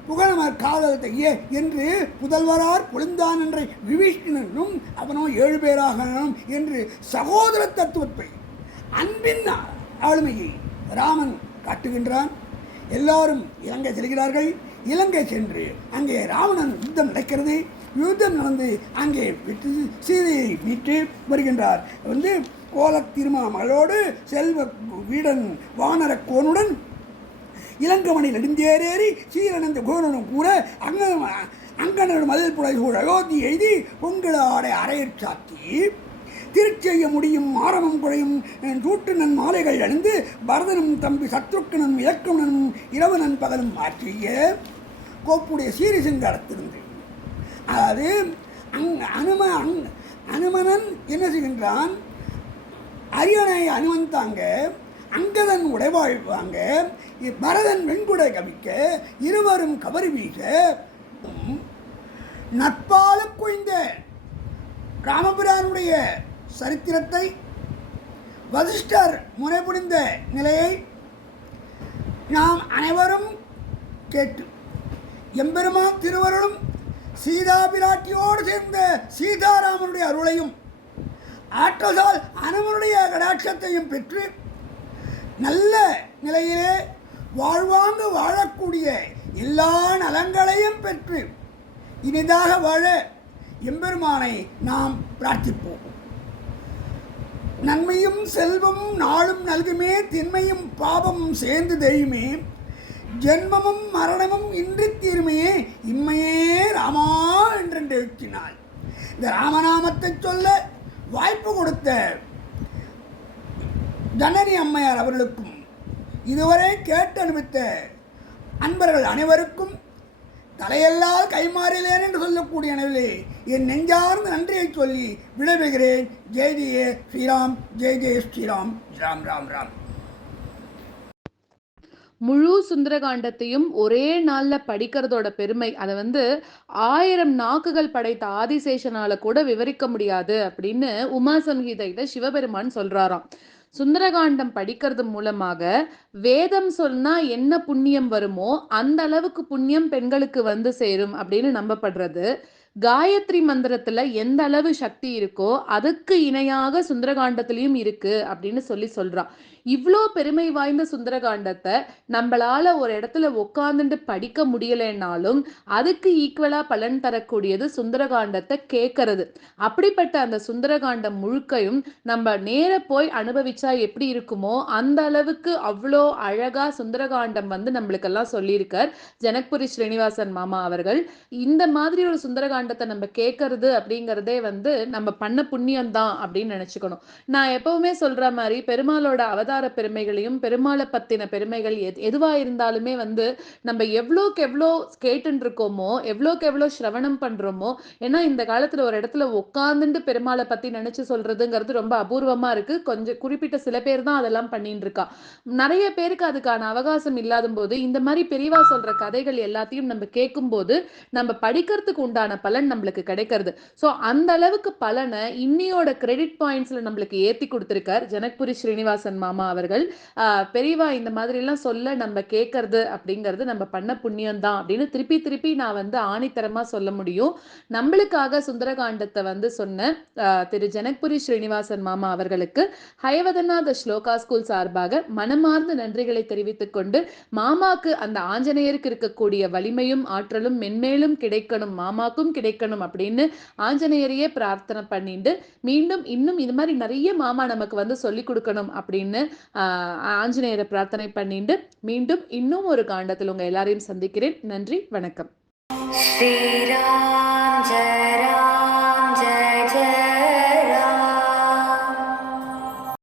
புகழமர் காதல் தைய என்று புதல்வரார் பொழுந்தான் என்ற விபீஷ்ணனும் அவனோ 7 பேராகணும் என்று சகோதர தத்துவத்தை அன்பின் ஆளுமையை ராமன் காட்டுகின்றான். எல்லாரும் இலங்கை செல்கிறார்கள். இலங்கை சென்று அங்கே ராவணன் யுத்தம் நடக்கிறது. யுத்தம் நடந்து அங்கே சீதையை மீட்டு வருகின்றார். கோல திருமாமகளோடு செல்வ வீடன் வானர கோனுடன் இளங்கமணி நெடுந்தேரேறி சீரனந்த கோனுடன் கூற அங்கனர் மதில் புடை சூழ் அயோத்தி எழுதி பொங்கல ஆடை அரையற் சாத்தி திருச்செய்ய முடியும் ஆரம்பம் குழையும் சூட்டுனன் மாலைகள் அணிந்து பரதனும் தம்பி சத்ருக்கனும் இலக்கணனும் இரவனன் பகலும் ஆற்றிய கோப்புடைய சீரிசங்காரத்திலிருந்து. அதாவது அனுமனன் என்ன செய்கின்றான், அரியணை அனுமந்தாங்க, அங்கதன் உடைவாழ்வாங்க, பரதன் வெண்குடை கவிக்க, இருவரும் கவரி வீச நட்பால கொய்ந்த ராமபிரானுடைய சரித்திரத்தை வசிஷ்டர் முறைபுரிந்த நிலையை நாம் அனைவரும் கேட்டு எம்பெருமான் திருவருளும் சீதா பிராட்டியோடு சேர்ந்த சீதாராமனுடைய அருளையும் ஆற்றசால் அனுமனுடைய கடாட்சத்தையும் பெற்று நல்ல நிலையிலே வாழ்வாங்கு வாழக்கூடிய எல்லா நலங்களையும் பெற்று இனிதாக வாழ எம்பெருமானை நாம் பிரார்த்திப்போம். நன்மையும் செல்வமும் நாளும் நல்குமே, திண்மையும் பாவமும் சேர்ந்து தெய்யுமே, ஜென்மமும் மரணமும் இன்றி தீர்மையே, இம்மையே ராமா என்று எழுத்தினாள். இந்த ராமநாமத்தை சொல்ல வாய்ப்பு கொடுத்த ஜனனி அம்மையார் அவர்களுக்கும், இதுவரை கேட்டு அனுபவித்த அன்பர்கள் அனைவருக்கும் தலையெல்லாம் கைமாறிலேன் என்று சொல்லக்கூடிய அளவிலே என் நெஞ்சார்ந்த நன்றியை சொல்லி விடைபெறுகிறேன். ஜெய் ஜெய ஸ்ரீராம், ஜெய் ஜெய ஸ்ரீராம், ராம் ராம் ராம். முழு சுந்தரகாண்டத்தையும் ஒரே நாள்ல படிக்கிறதோட பெருமை, அதை 1000 நாக்குகள் படைத்த ஆதிசேஷனால கூட விவரிக்க முடியாது அப்படின்னு உமா சம்ஹிதையில சிவபெருமான் சொல்றாராம். சுந்தரகாண்டம் படிக்கிறது மூலமாக வேதம் சொன்னா என்ன புண்ணியம் வருமோ அந்த அளவுக்கு புண்ணியம் பெண்களுக்கு சேரும் அப்படின்னு நம்பப்படுறது. காயத்ரி மந்திரத்துல எந்த அளவு சக்தி இருக்கோ அதுக்கு இணையாக சுந்தரகாண்டத்திலையும் இருக்கு அப்படின்னு சொல்றான். இவ்வளோ பெருமை வாய்ந்த சுந்தரகாண்டத்தை நம்மளால ஒரு இடத்துல உட்காந்துட்டு படிக்க முடியலைன்னாலும் அதுக்கு ஈக்குவலா பலன் தரக்கூடியது சுந்தரகாண்டத்தை கேட்கறது. அப்படிப்பட்ட அந்த சுந்தரகாண்டம் முழுக்கையும் நம்ம நேர போய் அனுபவிச்சா எப்படி இருக்குமோ அந்த அளவுக்கு அவ்வளோ அழகா சுந்தரகாண்டம் நம்மளுக்கெல்லாம் சொல்லியிருக்கார் ஜனக்புரி ஸ்ரீனிவாசன் மாமா அவர்கள். இந்த மாதிரி ஒரு சுந்தரகாண்டத்தை நம்ம கேட்கறது அப்படிங்கிறதே நம்ம பண்ண புண்ணியம் தான் அப்படின்னு நினைச்சுக்கணும். நான் எப்பவுமே சொல்ற மாதிரி பெருமாளோட அவதார பெருமைகளையும் பெருமாளை பத்தின பெருமைகள் எதுவா இருந்தாலுமே நம்ம எவ்வளோக்கு எவ்வளோ கேட்டுட்டு இருக்கோமோ, எவ்வளோக்கு எவ்வளோ சிரவணம் பண்றோமோ, ஏன்னா இந்த காலத்துல ஒரு இடத்துல உட்கார்ந்துட்டு பெருமாளை பத்தி நினைச்சு சொல்றதுங்கிறது ரொம்ப அபூர்வமா இருக்கு. கொஞ்சம் குறிப்பிட்ட சில பேர் தான் அதெல்லாம் பண்ணிட்டு இருக்கா. நிறைய பேருக்கு அதுக்கான அவகாசம் இல்லாத போது இந்த மாதிரி பெரியவா சொல்ற கதைகள் எல்லாத்தையும் நம்ம கேட்கும் போது நம்ம படிக்கிறதுக்கு உண்டான பலன் நம்மளுக்கு கிடைக்கிறது. ஸோ அந்த அளவுக்கு பலனை இன்னியோட கிரெடிட் பாயிண்ட்ஸ்ல நம்மளுக்கு ஏத்தி கொடுத்திருக்கார் ஜனக்புரி ஸ்ரீனிவாசன் மாமா அவர்கள். பெரியவா இந்த மாதிரி எல்லாம் சொல்ல நம்ம கேட்கறது அப்படிங்கிறது நம்ம பண்ண புண்ணியம் தான் அப்படின்னு திருப்பி திருப்பி நான் ஆணித்தரமா சொல்ல முடியும். நம்மளுக்காக சுந்தரகாண்டத்தை சொன்ன திரு ஜனக்புரி ஸ்ரீனிவாசன் மாமா அவர்களுக்கு ஹயவதநாத ஸ்லோகா ஸ்கூல் சார்பாக மனமார்ந்த நன்றிகளை தெரிவித்துக் கொண்டு, மாமாக்கு அந்த ஆஞ்சநேயருக்கு இருக்கக்கூடிய வலிமையும் ஆற்றலும் மென்மேலும் கிடைக்கணும், மாமாக்கும் கிடைக்கணும் அப்படின்னு ஆஞ்சநேயரையே பிரார்த்தனை பண்ணிட்டு, மீண்டும் இன்னும் இது மாதிரி நிறைய மாமா நமக்கு சொல்லி கொடுக்கணும் அப்படின்னு ஆஞ்சநேயரை பிரார்த்தனை பண்ணிட்டு மீண்டும் இன்னும் ஒரு காண்டத்தில் உங்க எல்லாரையும் சந்திக்கிறேன். நன்றி, வணக்கம். ஸ்ரீராம் ஜெய ராம்.